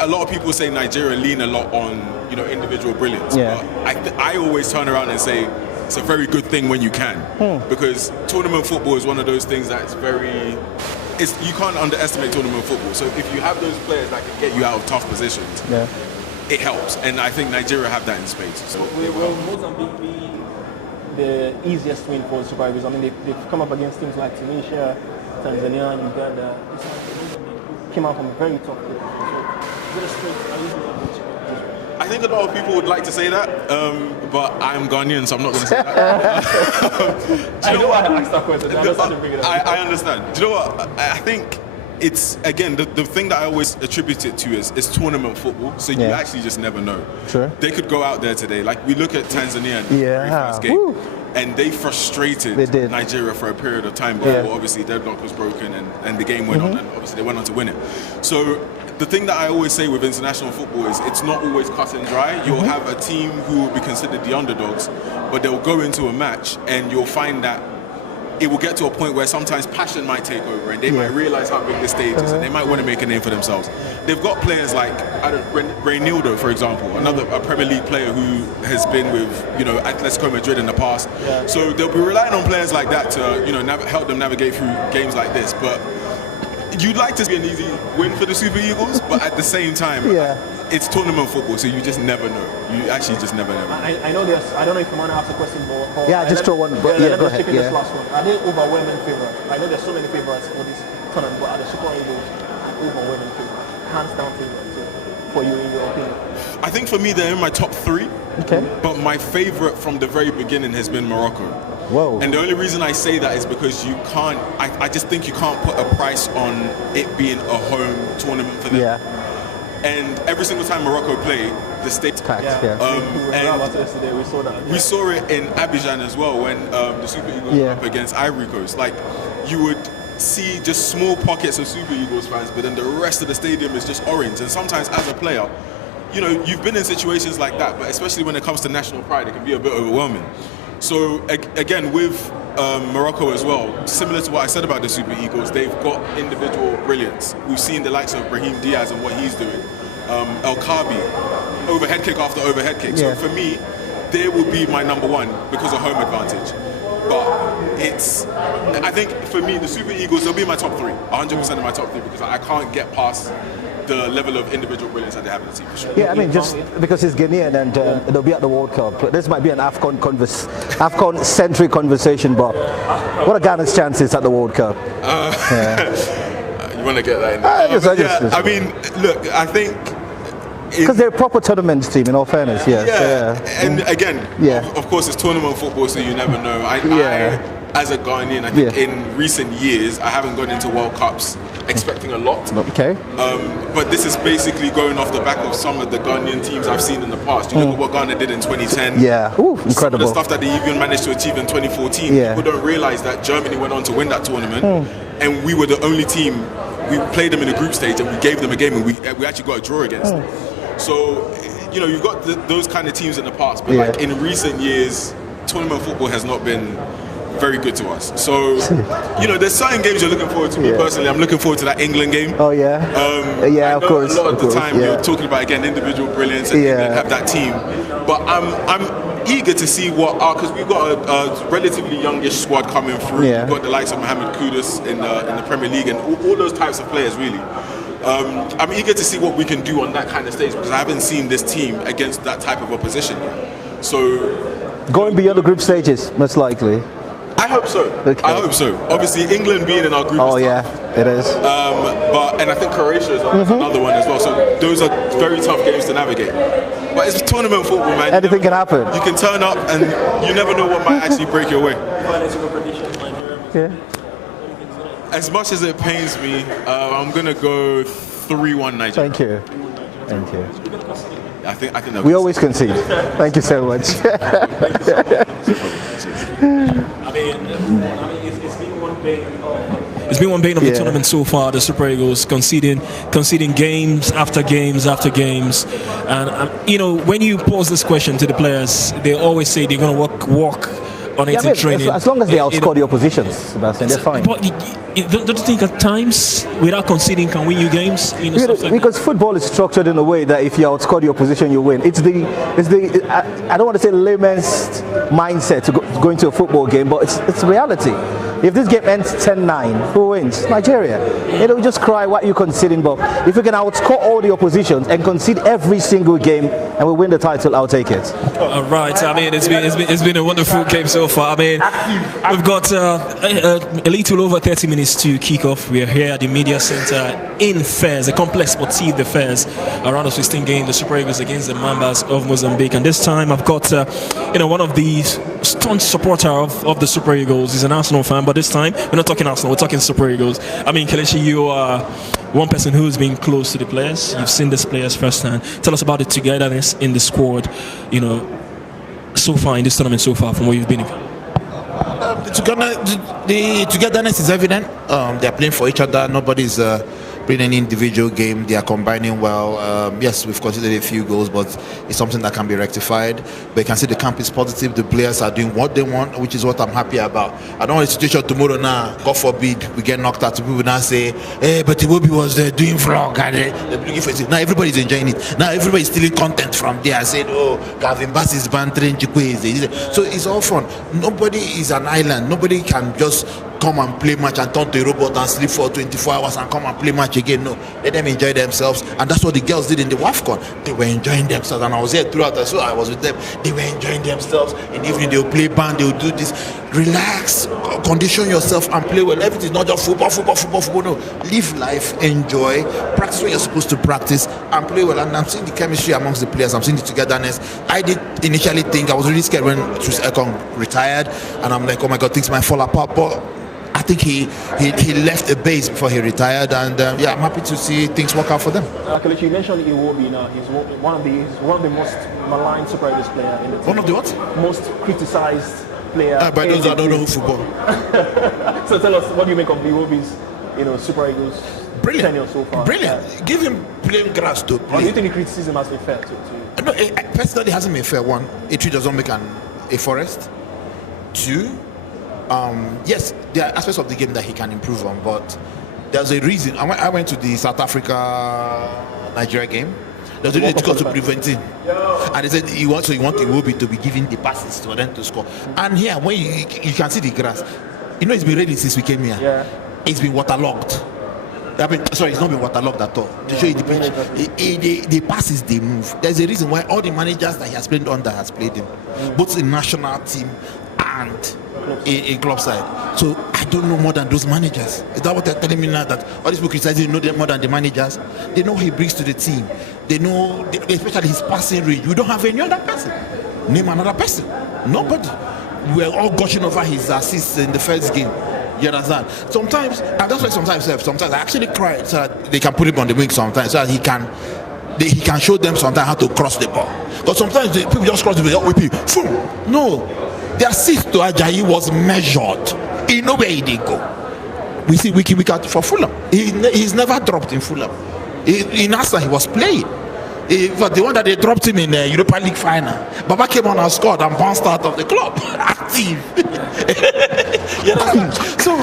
a lot of people say Nigeria lean a lot on individual brilliance. But I always turn around and say it's a very good thing when you can, because tournament football is one of those things that's you can't underestimate tournament football. So if you have those players that can get you out of tough positions, it helps. And I think Nigeria have that in spades. So will Mozambique be the easiest win for the Super Eagles. I mean, they've come up against teams like Tunisia, Tanzania, and Uganda. Came out from a very tough place. So, what a strength are you able to? I think a lot of people would like to say that, but I'm Ghanaian, so I'm not going to say that. I know why I asked that question. I understand. Do you know what? I think it's, again, the thing that I always attribute it to is tournament football, so you actually just never know. Sure. They could go out there today, like we look at Tanzania in the very first game, and they frustrated Nigeria for a period of time before obviously their block was broken and the game went on, and obviously they went on to win it. So the thing that I always say with international football is it's not always cut and dry. You'll have a team who will be considered the underdogs, but they'll go into a match and you'll find that it will get to a point where sometimes passion might take over and they might realize how big the stage is and they might want to make a name for themselves. They've got players like Reinildo, for example, a Premier League player who has been with Atletico Madrid in the past. So they'll be relying on players like that to help them navigate through games like this. But you'd like to see an easy win for the Super Eagles, but at the same time, it's tournament football, so you just never know. You actually just never know. I know there's, I don't know if you want to ask a question, but just throw one. Go ahead. This last one. Are they overwhelming favorites? I know there's so many favorites for this tournament, but are the Super Eagles overwhelming favorites? Hands down favorites for you, in your opinion? I think for me, they're in my top 3. Okay. But my favorite from the very beginning has been Morocco. Whoa. And the only reason I say that is because you can't, I just think you can't put a price on it being a home tournament for them. Yeah. And every single time Morocco play, the state's packed. And we saw that. We saw it in Abidjan as well when the Super Eagles were up against Ivory Coast. Like, you would see just small pockets of Super Eagles fans, but then the rest of the stadium is just orange. And sometimes as a player, you've been in situations like that, but especially when it comes to national pride, it can be a bit overwhelming. So again, with Morocco as well, similar to what I said about the Super Eagles, they've got individual brilliance. We've seen the likes of Brahim Diaz and what he's doing. El Kabi, overhead kick after overhead kick. So for me, they would be my number 1 because of home advantage. But I think for me, the Super Eagles, they'll be in my top 3, 100% in my top 3, because I can't get past the level of individual brilliance that they have in the team, for sure. Yeah, I mean, just because he's Ghanaian and they'll be at the World Cup. This might be an AFCON-centric conversation, but what are Ghana's chances at the World Cup? You want to get that in there? I mean, look, I think... Because they're a proper tournament team, in all fairness, And again, of course, it's tournament football, so you never know. I as a Ghanaian, I think in recent years, I haven't gone into World Cups expecting a lot. Okay. But this is basically going off the back of some of the Ghanaian teams I've seen in the past. You look at what Ghana did in 2010. Yeah, ooh, incredible. Some of the stuff that they even managed to achieve in 2014. People don't realize that Germany went on to win that tournament, and we were the only team. We played them in the group stage, and we gave them a game, and we actually got a draw against them. So, you've got those kind of teams in the past, but like in recent years, tournament football has not been very good to us. So, there's certain games you're looking forward to. Me personally, I'm looking forward to that England game. Oh yeah. Of course. A lot of the time, you're talking about again individual brilliance and England have that team. But I'm eager to see because we've got a relatively youngish squad coming through. We've got the likes of Mohamed Kudus in the Premier League and all those types of players really. I'm eager to see what we can do on that kind of stage because I haven't seen this team against that type of opposition yet. So, going beyond the group stages, most likely. I hope so. Okay. I hope so. Obviously, England being in our group. Oh yeah, it is. And I think Croatia is another one as well. So those are very tough games to navigate. But it's tournament football, man. Anything can happen. You can turn up, and you never know what might actually break your way. As much as it pains me, I'm gonna go 3-1 Nigeria. Thank you. Thank you. I think we always concede. Thank you so much. It's been one bane of the tournament so far. The Super Eagles conceding games after games after games, and when you pose this question to the players, they always say they're going to work on it in training. As long as they outscore the oppositions, Sebastian, they're fine. But don't you think at times, without conceding, can win you games? Because football is structured in a way that if you outscore the opposition, you win. It's the I don't want to say layman's mindset to go into a football game, but it's reality. If this game ends 10-9, who wins? Nigeria. It'll just cry what you're conceding, but if we can outscore all the oppositions and concede every single game and we win the title, I'll take it. All right. I mean, it's been a wonderful game so far. I mean, we've got a little over 30 minutes to kick off. We are here at the Media Center in Fez, the Complex Sportive de Fez, around the 16 game, the Super Eagles against the Mambas of Mozambique. And this time I've got one of the staunch supporter of the Super Eagles. He's an Arsenal fan, but this time we're not talking Arsenal, we're talking Super Eagles. I mean, Kelechi, you are one person who's been close to the players. You've seen these players firsthand. Tell us about the togetherness in the squad, so far in this tournament so far from where you've been. The togetherness is evident. They're playing for each other. Nobody's playing any individual game. They are combining well. Yes, we've conceded a few goals, but it's something that can be rectified. But you can see the camp is positive. The players are doing what they want, which is what I'm happy about. I don't want a situation tomorrow now, God forbid, we get knocked out. People now say, hey, but Iwobi was there doing vlog. And they're looking for it. Now everybody's enjoying it. Now everybody's stealing content from there. I said, oh, Gavin Bass is bantering Chikwueze. So it's all fun. Nobody is an island. Nobody can just come and play match and turn to a robot and sleep for 24 hours and come and play match again. No, let them enjoy themselves. And that's what the girls did in the WAFCON. They were enjoying themselves, and I was there throughout, so I was with them. They were enjoying themselves. In the evening, they'll play band, they'll do this. Relax, condition yourself and play well. Everything is not just football. No, live life, enjoy, practice what you're supposed to practice, and play well. And I'm seeing the chemistry amongst the players. I'm seeing the togetherness. I did initially think, I was really scared when Chris Ekong retired, and I'm like, oh my God, things might fall apart. But I think he left the base before he retired, and I'm happy to see things work out for them. Kelechi, you mentioned Iwobi now. He's one of the most maligned Super Eagles player in the team. One of the what? Most criticized player. By those that don't know football. So tell us, what do you make of Iwobi's, Super Eagles tenure so far? Brilliant. Give him plain grass to play. Or do you think the criticism has been fair to? No, personally, it hasn't been fair. One, a tree doesn't make a forest. Two, yes, there are aspects of the game that he can improve on, but there's a reason. I went to the South Africa-Nigeria game. There's a reason to prevent him. And they said you want Iwobi to be giving the passes for them to score. And here, when you can see the grass, it's been ready since we came here. Yeah. It's been waterlogged. It's not been waterlogged at all. To show you the pitch, the passes, they move. There's a reason why all the managers that he has played under has played him, both in national team and in club side. So I don't know more than those managers. Is that what they're telling me now? That all these people criticizing know them more than the managers? They know what he brings to the team. They know, especially his passing range. We don't have any other person. Name another person. Nobody. We're all gushing over his assists in the first game. You understand? Sometimes, and that's why sometimes I actually cry so that they can put him on the wing sometimes, so that he can show them sometimes how to cross the ball. Because sometimes people just cross the ball with people. No. The assist to Ajayi was measured. He know where he did go. We see week out for Fulham. He's never dropped in Fulham. In Arsenal, he was playing. But the one that they dropped him in the Europa League final, Baba came on and scored and bounced out of the club. Active. So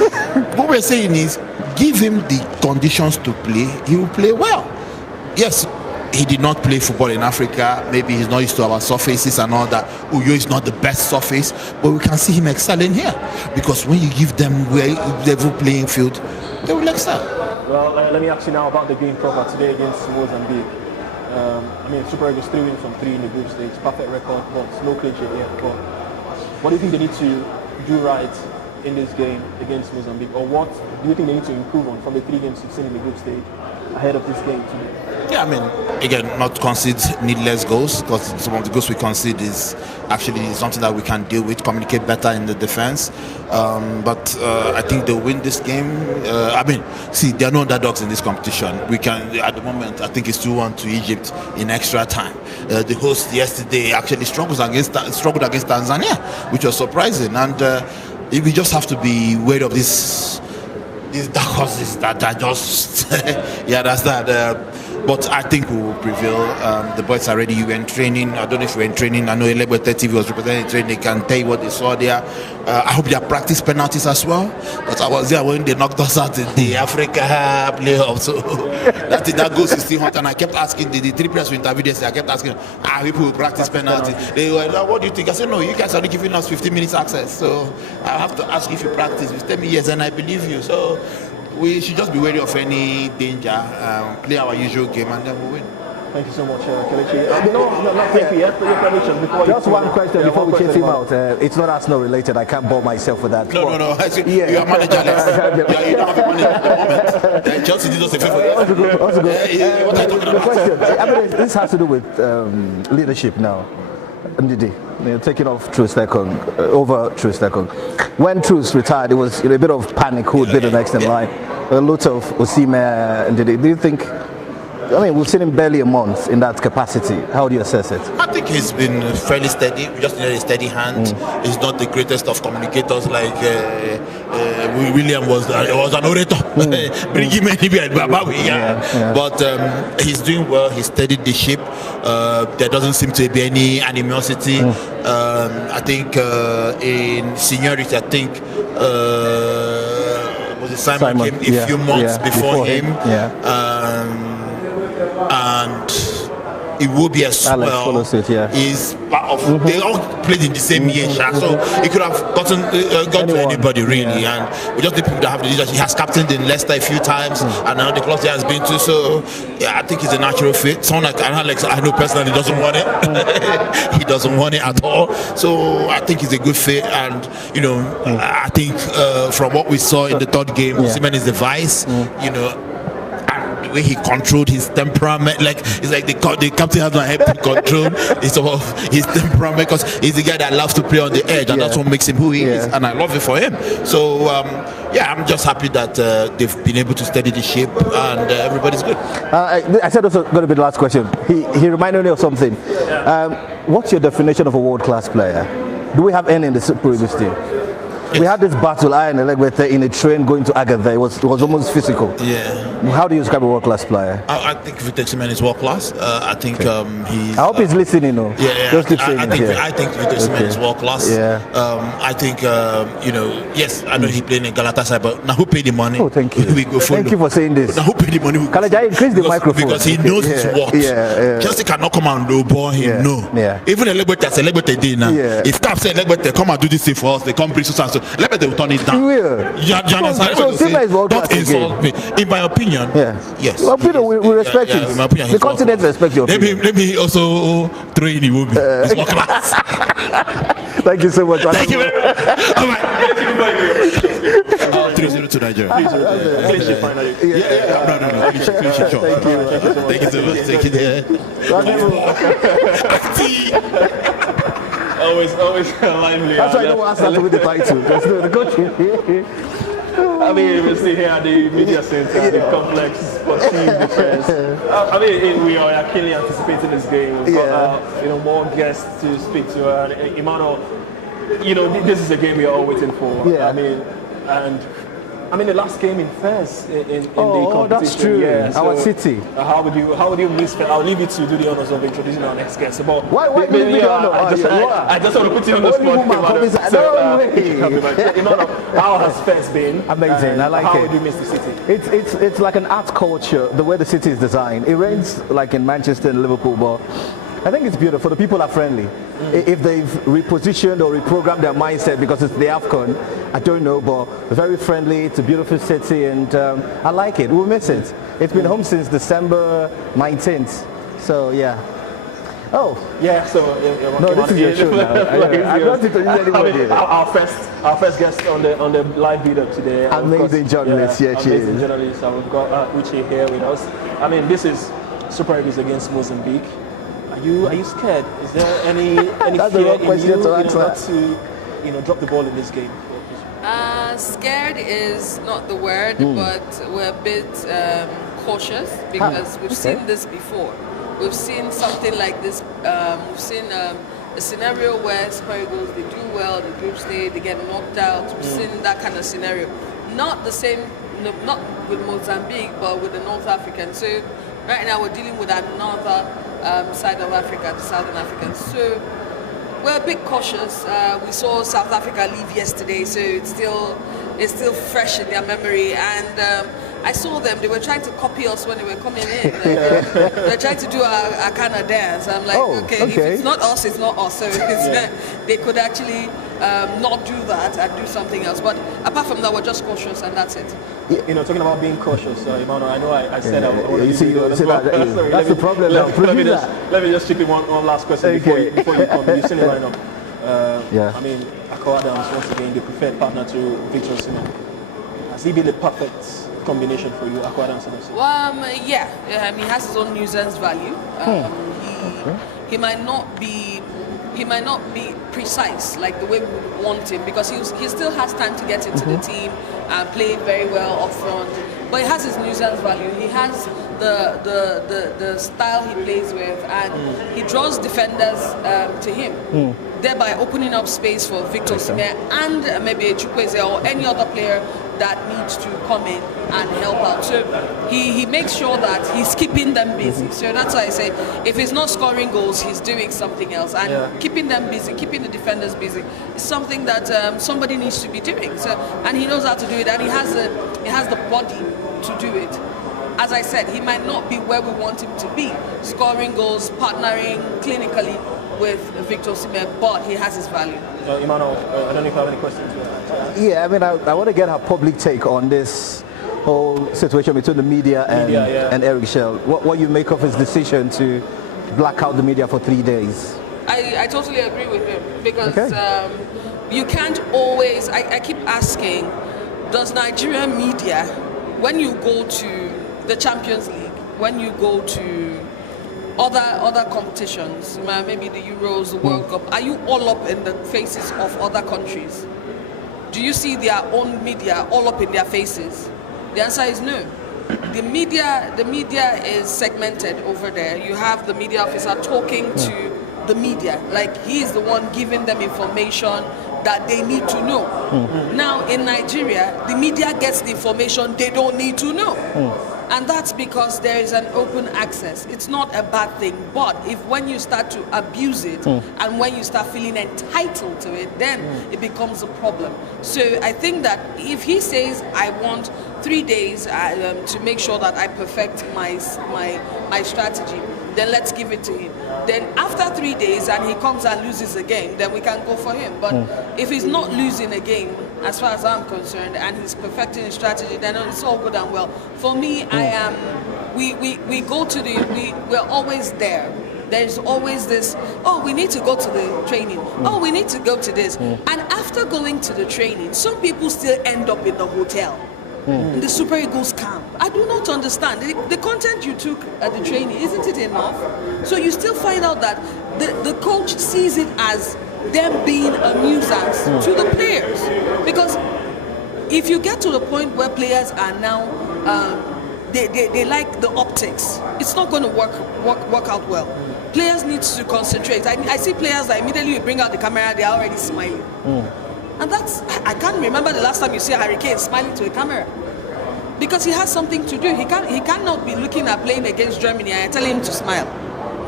what we're saying is, give him the conditions to play. He will play well. Yes. He did not play football in Africa. Maybe he's not used to our surfaces and all that. Uyo is not the best surface, but we can see him excelling here. Because when you give them level playing field, they will excel. Well, let me ask you now about the game proper today against Mozambique. Super Eagles 3 wins from 3 in the group stage. Perfect record, but no clean sheet yet. But what do you think they need to do right in this game against Mozambique? Or what do you think they need to improve on from the 3 games you've seen in the group stage ahead of this game today? Yeah, again, not concede needless goals, because some of the goals we concede is actually something that we can deal with, communicate better in the defense. But I think they'll win this game. There are no underdogs in this competition. We can, at the moment, I think it's 2-1 to Egypt in extra time. The host yesterday actually struggled against Tanzania, which was surprising. And we just have to be wary of these dark horses that are just, that's that. but I think we will prevail. The boys are ready. You were in training. I don't know if you were in training. I know Elegbete TV was representing training. They can tell you what they saw there. I hope they have practiced penalties as well, because I was there when they knocked us out in the Africa playoff. So that goes to still hot. And I kept asking the three players who interviewed yesterday. I kept asking, people will practice penalties. They were like, what do you think? I said, no, you guys are only giving us 15 minutes access. So I have to ask if you practice. You tell me yes, and I believe you. So we should just be wary of any danger, play our usual game, and then we'll win. Thank you so much, Kelechi. Not thank you yet for your permission. Just one question before we chase him out. It's not Arsenal related. I can't bore myself with that. No. You are managerless. You don't have a manager at the moment. Chelsea did us a favor. Also good. What are you talking about? The question, I mean, this has to do with leadership now. Ndidi, taking off Troost-Ekong, over Troost-Ekong. When Troost retired, it was a bit of panic who would be the next in line. A lot of Osimhen and Ndidi. Do you think? I mean, we've seen him barely a month in that capacity. How do you assess it? I think he's been fairly steady. We just needed a steady hand. He's not the greatest of communicators like William was. Was an orator. Bring him anywhere, but he's doing well. He's steadied the ship. There doesn't seem to be any animosity. I think in seniority, I think Simon came a few months before him. And it will be as Alex well. Follows it, He's part of. They all played in the same year, so he could have gotten to anybody really. And we just need people that have the leadership. He has captained in Leicester a few times, and now the clubs he has been to. So I think he's a natural fit. Someone like Alex, I know personally doesn't want it. He doesn't want it at all. So I think he's a good fit, and I think from what we saw in the third game, Osimhen is the vice. The way he controlled his temperament, it's like the captain has not helped him control his temperament, because he's the guy that loves to play on the edge, and that's what makes him who he is, and I love it for him. So I'm just happy that they've been able to steady the ship, and everybody's good. I said also going to be the last question. He reminded me of something. What's your definition of a world-class player? Do we have any in the Super Eagles team? We had this battle, I and Elegbete, in a train going to Agatha. It was almost physical. How do you describe a world-class player? I think Victor Osimhen is world-class. I think he's... I hope he's listening, though. I think Victor Osimhen is world-class. I think, yes, I know he played in Galatasaray, but now who paid the money? Oh, thank you. We go Thank you for saying this. Now who paid the money? Kalajai, increase the microphone. Because he knows his worth. Chelsea cannot come and lowball him, Even Elegbete said, Elegbete did now. If Cap said, Elegbete, come and do this thing for us, they come bring so and so. Elegbete will turn it down. Don't insult me. In my opinion, yes. Well, Peter, we respect it. In my opinion, the continent respect your opinion. Let me also throw in Iwobi. It's not class. Thank you so much. Thank you very much. All right. 3-0 to Nigeria. No. Thank you so much. Thank you. Always lively. That's why I don't want to win the title. That's the coaching. I mean, we're sitting here at the media center, the complex for team defense. I mean, we are keenly anticipating this game. We've got more guests to speak to. Emmanuel, this is a game we are all waiting for. I mean, the last game in Fez in the competition. That's true. Our city. How would you miss Fez? I'll leave you to do the honors of introducing our next guest. But why I just want to put you on the spot. How has Fez been? Amazing. I like it. How would you miss the city? It's like an art culture, the way the city is designed. It rains like in Manchester and Liverpool, but I think it's beautiful. The people are friendly. If they've repositioned or reprogrammed their mindset because it's the AFCON, I don't know, but very friendly. It's a beautiful city, and I like it. We'll miss it. It's been home since December 19th. So, yeah. Oh. Yeah, so... no, this is your show now. I don't introduce anybody. Our first guest on the live build-up today. Amazing journalist, she is. Amazing journalist. And we've got Uche here with us. I mean, this is Super Eagles against Mozambique. Are you scared? Is there any That's fear the wrong question in to you, answer. Not to drop the ball in this game? Scared is not the word, but we're a bit cautious because we've seen this before. We've seen something like this. We've seen a scenario where Super Eagles, they do well, the group stage, they get knocked out. We've seen that kind of scenario. Not the same, not with Mozambique, but with the North African. So Right now we're dealing with another side of Africa, the Southern Africans. So we're a bit cautious. We saw South Africa leave yesterday, so it's still fresh in their memory. And I saw them; they were trying to copy us when they were coming in. They're trying to do a kind of dance. I'm like, okay, if it's not us, it's not us. So they could actually not do that and do something else. But apart from that, we're just cautious, and that's it. You know, talking about being cautious, Emmanuel, I know I said I want you see that's the problem. Let me just chip in one last question before you come. You've seen the lineup. Yeah. I mean, Akko Adams, once again, the preferred partner to Victor Osimhen. Has he been the perfect combination for you, Akko Adams? Yeah. He has his own nuisance value. He might not be precise like the way we would want him, because he still has time to get into the team and play very well up front. But he has his nuisance value. He has the style he plays with, and he draws defenders to him, thereby opening up space for Victor Osimhen and maybe a Chukwueze or any other player that needs to come in and help out. So he makes sure that he's keeping them busy. So that's why I say, if he's not scoring goals, he's doing something else. And keeping them busy, keeping the defenders busy, is something that somebody needs to be doing. So, and he knows how to do it, and he has the body to do it. As I said, he might not be where we want him to be, scoring goals, partnering clinically with Victor Osimhen, but he has his value. Emmanuel, I don't know if you have any questions. Yeah, I mean, I want to get her public take on this whole situation between the media and Eric Schell. What you make of his decision to black out the media for 3 days? I totally agree with him, because you can't always, I keep asking, does Nigerian media, when you go to the Champions League, when you go to other competitions, maybe the Euros, the World Cup, are you all up in the faces of other countries? Do you see their own media all up in their faces? The answer is no. The media is segmented over there. You have the media officer talking to the media, like he is the one giving them information that they need to know. Now in Nigeria, the media gets the information they don't need to know. And that's because there is an open access. It's not a bad thing, but when you start to abuse it and when you start feeling entitled to it, then it becomes a problem. So I think that if he says, I want 3 days to make sure that I perfect my strategy, then let's give it to him. Then after 3 days and he comes and loses a game, then we can go for him. But if he's not losing a game, as far as I'm concerned, and he's perfecting his strategy, then it's all good and well. For me, we go to we're always there. There's always this, we need to go to the training. We need to go to this. And after going to the training, some people still end up in the hotel. In the Super Eagles camp. I do not understand. The content you took at the training, isn't it enough? So you still find out that the coach sees it as them being a nuisance to the players. Because if you get to the point where players are now, they like the optics, it's not going to work out well. Players need to concentrate. I see players that immediately you bring out the camera, they're already smiling. And I can't remember the last time you see a Harry Kane smiling to a camera, because he has something to do. He cannot be looking at playing against Germany and telling him to smile.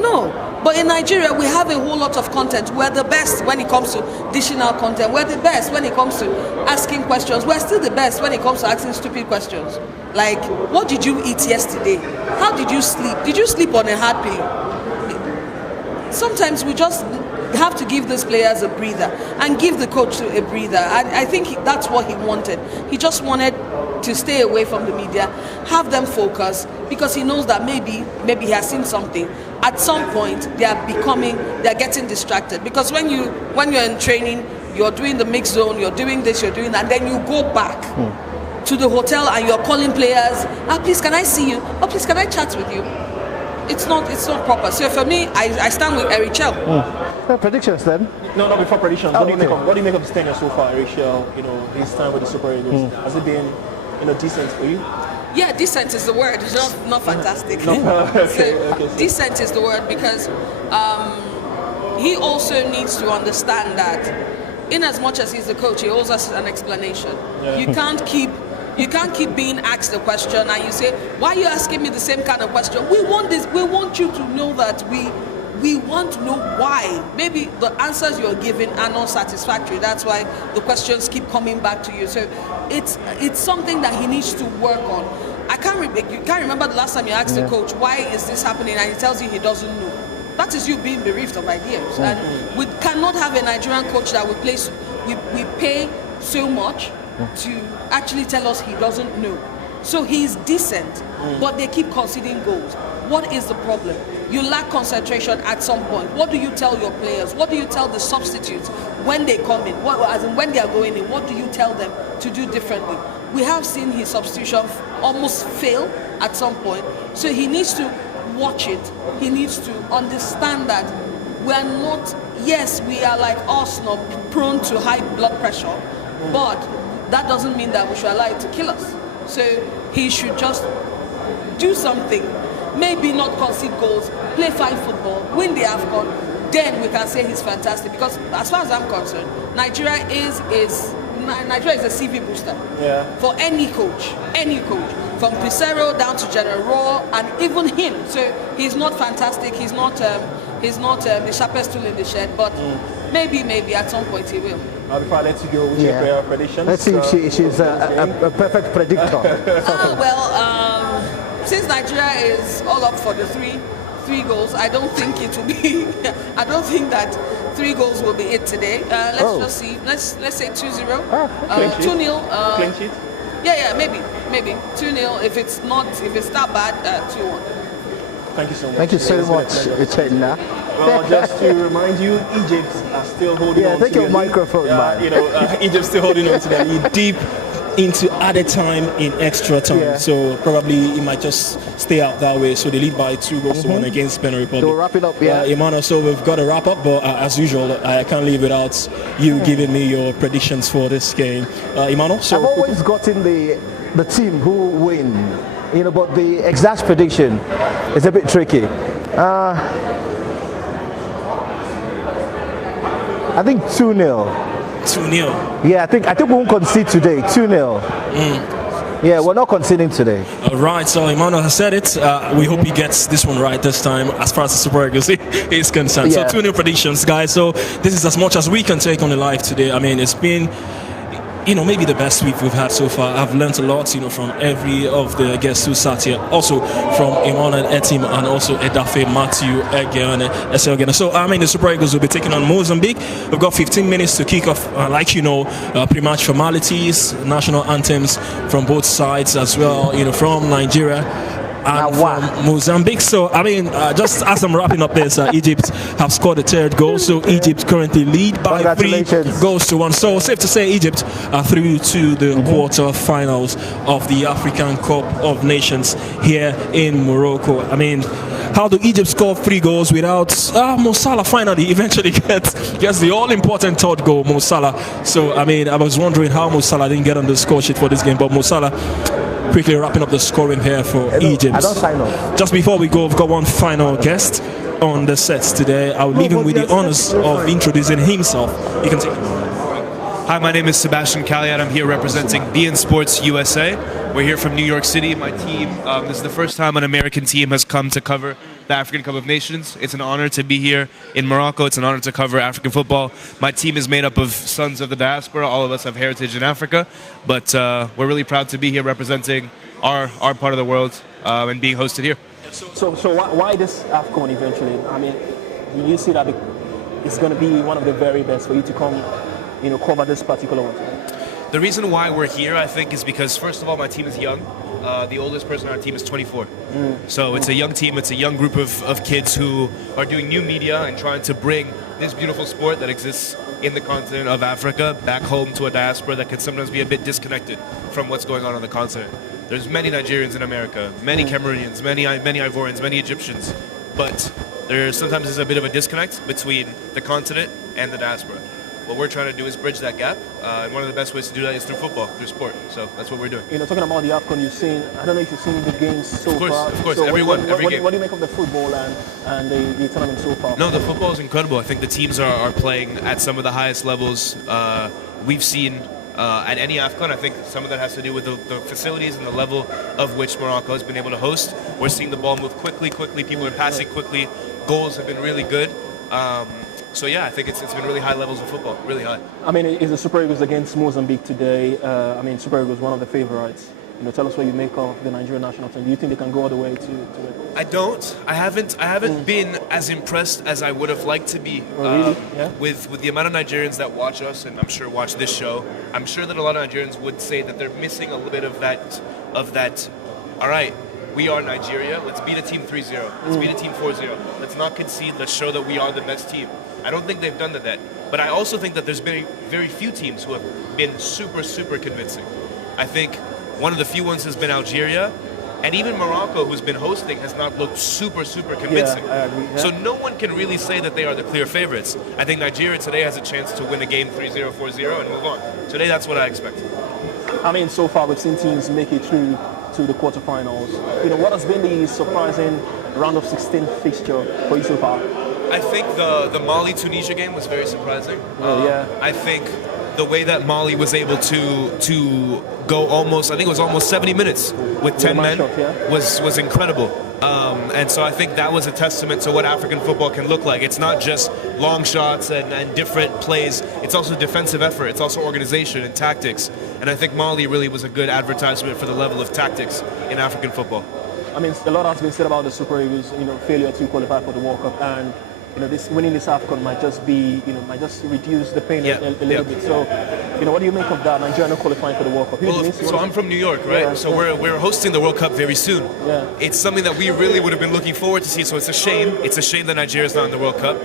No. But in Nigeria, we have a whole lot of content. We're the best when it comes to dishing out content. We're the best when it comes to asking questions. We're still the best when it comes to asking stupid questions. Like, what did you eat yesterday? How did you sleep? Did you sleep on a hard pillow? Sometimes we just have to give these players a breather and give the coach a breather. I think that's what he wanted. He just wanted to stay away from the media, have them focus, because he knows that maybe he has seen something. At some point, they're getting distracted, because when you're in training, you're doing the mix zone, you're doing this, you're doing that, and then you go back to the hotel and you're calling players, please can I see you? Please can I chat with you? It's not proper. So for me, I stand with Eric Schell. Predictions then? No, not before predictions. What do you make of his tenure so far, Eric Schell? His time with the Super Eagles. Has it been decent for you? Yeah, decent is the word. It's not fantastic. Okay. Decent is the word, because he also needs to understand that in as much as he's the coach, he owes us an explanation. You can't keep You can't keep being asked a question and you say, why are you asking me the same kind of question? We want this. We want you to know that we want to know why. Maybe the answers you're giving are not satisfactory. That's why the questions keep coming back to you. So it's something that he needs to work on. You can't remember the last time you asked the coach, why is this happening? And he tells you he doesn't know. That is you being bereaved of ideas. And we cannot have a Nigerian coach that we pay so much to actually tell us he doesn't know. So he's decent, but they keep conceding goals. What is the problem? You lack concentration at some point. What do you tell your players? What do you tell the substitutes when they come in? As in when they are going in, what do you tell them to do differently? We have seen his substitution almost fail at some point. So he needs to watch it. He needs to understand that we are not, yes, we are like Arsenal, prone to high blood pressure, but that doesn't mean that we should allow it to kill us. So he should just do something. Maybe not concede goals, play fine football, win the AFCON, then we can say he's fantastic. Because as far as I'm concerned, Nigeria is a CV booster for any coach, from Pissarro down to General and even him. So he's not fantastic. He's not the sharpest tool in the shed, but maybe at some point he will. Before I let you go with your prayer predictions. Let's see if she's a perfect predictor. Since Nigeria is all up for the three goals, I don't think it will be. I don't think that 3 goals will be it today. Let's just see. Let's say 2-0, 2-0. Clean sheet. Yeah, maybe 2-0. If it's that bad, 2-1. Thank you so much. Thank you so much, Uchenna. Just to remind you, Egypt are still holding on to take your microphone, man. Egypt still holding on to their lead deep into added time in extra time. So probably it might just stay out that way. So they lead by 2-1 against Benin Republic. So we'll wrap it up, Emmanuel, so we've got to wrap up, but as usual, I can't leave without you giving me your predictions for this game. Emmanuel, so I've always gotten the team who win, but the exact prediction is a bit tricky. I think 2-0. 2-0. Yeah, I think we won't concede today. 2-0. Yeah, we're not conceding today. All right, so Emmanuel has said it. We hope he gets this one right this time as far as the Super Eagles is concerned. So 2-0 predictions, guys. So this is as much as we can take on the live today. I mean, it's been maybe the best week we've had so far. I've learned a lot, from every of the guests who sat here. Also from Emmanuel Etim and also Edafe, Matthew, Ege, and Eselgena. So, the Super Eagles will be taking on Mozambique. We've got 15 minutes to kick off, pre-match formalities, national anthems from both sides as well, from Nigeria and from Mozambique. So, just as I'm wrapping up this, Egypt have scored a third goal. So, Egypt currently lead by 3-1. So, safe to say Egypt are through to the quarter-finals of the African Cup of Nations here in Morocco. How do Egypt score 3 goals without Mo Salah finally eventually gets the all-important third goal, Mo Salah. So, I was wondering how Mo Salah didn't get on the score sheet for this game, but Mo Salah quickly wrapping up the scoring here for Egypt. I don't sign off. Just before we go, we've got one final guest on the sets today. I'll leave him with the honors of introducing himself. You can take it. Hi, my name is Sebastian Calliot. I'm here representing BN Sports USA. We're here from New York City. My team, this is the first time an American team has come to cover the African Cup of Nations. It's an honor to be here in Morocco. It's an honor to cover African football. My team is made up of sons of the diaspora. All of us have heritage in Africa, but we're really proud to be here representing our part of the world and being hosted here. So why this AFCON eventually? Do you see that it's going to be one of the very best for you to come, cover this particular one? The reason why we're here, I think, is because, first of all, my team is young. The oldest person on our team is 24. So it's a young team. It's a young group of kids who are doing new media and trying to bring this beautiful sport that exists in the continent of Africa back home to a diaspora that can sometimes be a bit disconnected from what's going on the continent. There's many Nigerians in America, many Cameroonians, many Ivorians, many Egyptians, but there sometimes is a bit of a disconnect between the continent and the diaspora. What we're trying to do is bridge that gap, and one of the best ways to do that is through football, through sport. So that's what we're doing. Talking about the AFCON, I don't know if you've seen the games so far. Of course, so every game. What do you make of the football and the tournament so far? No, the football is incredible. I think the teams are playing at some of the highest levels we've seen at any AFCON. I think some of that has to do with the facilities and the level of which Morocco has been able to host. We're seeing the ball move quickly. People are passing quickly. Goals have been really good. So yeah, I think it's been really high levels of football, really high. I mean, is the Super Eagles against Mozambique today? I mean, Super Eagles one of the favorites. You know, tell us what you make of the Nigerian national team. Do you think they can go all the way to it? I don't. I haven't been as impressed as I would have liked to be really? Yeah? with the amount of Nigerians that watch us, and I'm sure watch this show. I'm sure that a lot of Nigerians would say that they're missing a little bit of that. All right, we are Nigeria. Let's beat a team 3-0. Let's beat a team 4-0. Let's not concede. Let's show that we are the best team. I don't think they've done that. But I also think that there's been very few teams who have been super convincing. I think one of the few ones has been Algeria, and even Morocco, who's been hosting, has not looked super convincing. Yeah, I agree. Yeah. So no one can really say that they are the clear favorites. I think Nigeria today has a chance to win a game 3-0, 4-0, and move on. Today, that's what I expect. I mean, so far we've seen teams make it through to the quarterfinals. You know, what has been the surprising round of 16 fixture for you so far? I think the Mali-Tunisia game was very surprising. I think the way that Mali was able to go almost 70 minutes with 10 men was incredible. And so I think that was a testament to what African football can look like. It's not just long shots and different plays. It's also defensive effort. It's also organization and tactics. And I think Mali really was a good advertisement for the level of tactics in African football. I mean, a lot has been said about the Super Eagles, failure to qualify for the World Cup, and winning this AFCON might just reduce the pain a little bit. So, what do you make of that? Nigeria not qualifying for the World Cup. So I'm from New York, right? Yeah, so we're hosting the World Cup very soon. Yeah. It's something that we really would have been looking forward to see. So it's a shame. It's a shame that Nigeria's not in the World Cup.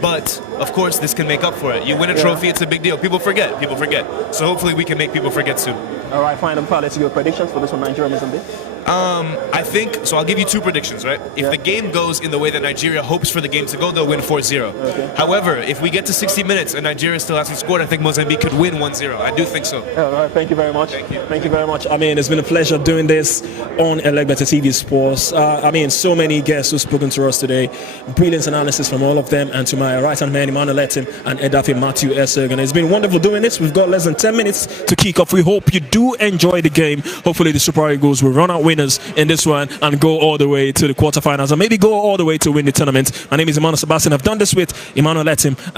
But of course, this can make up for it. You win a trophy, it's a big deal. People forget. So hopefully, we can make people forget soon. All right, fine. I'm let's give predictions for this one, Nigeria, Mozambique. I think so. I'll give you two predictions, right? If the game goes in the way that Nigeria hopes for the game to go, they'll win 4-0. Okay. However, if we get to 60 minutes and Nigeria still hasn't scored, I think Mozambique could win 1-0. I do think so. All right. Thank you very much. Thank you very much. I mean, it's been a pleasure doing this on Elegbeta TV Sports. I mean, so many guests who've spoken to us today. Brilliant analysis from all of them. And to my right-hand man, Emmanuel Letim and Edafe Matthew Esergan. It's been wonderful doing this. We've got less than 10 minutes to kick off. We hope you do enjoy the game. Hopefully, the Super Eagles will run out winners in this one and go all the way to the quarterfinals and maybe go all the way to win the tournament. My name is Emmanuel Sebastian. I've done this with Emmanuel Letim and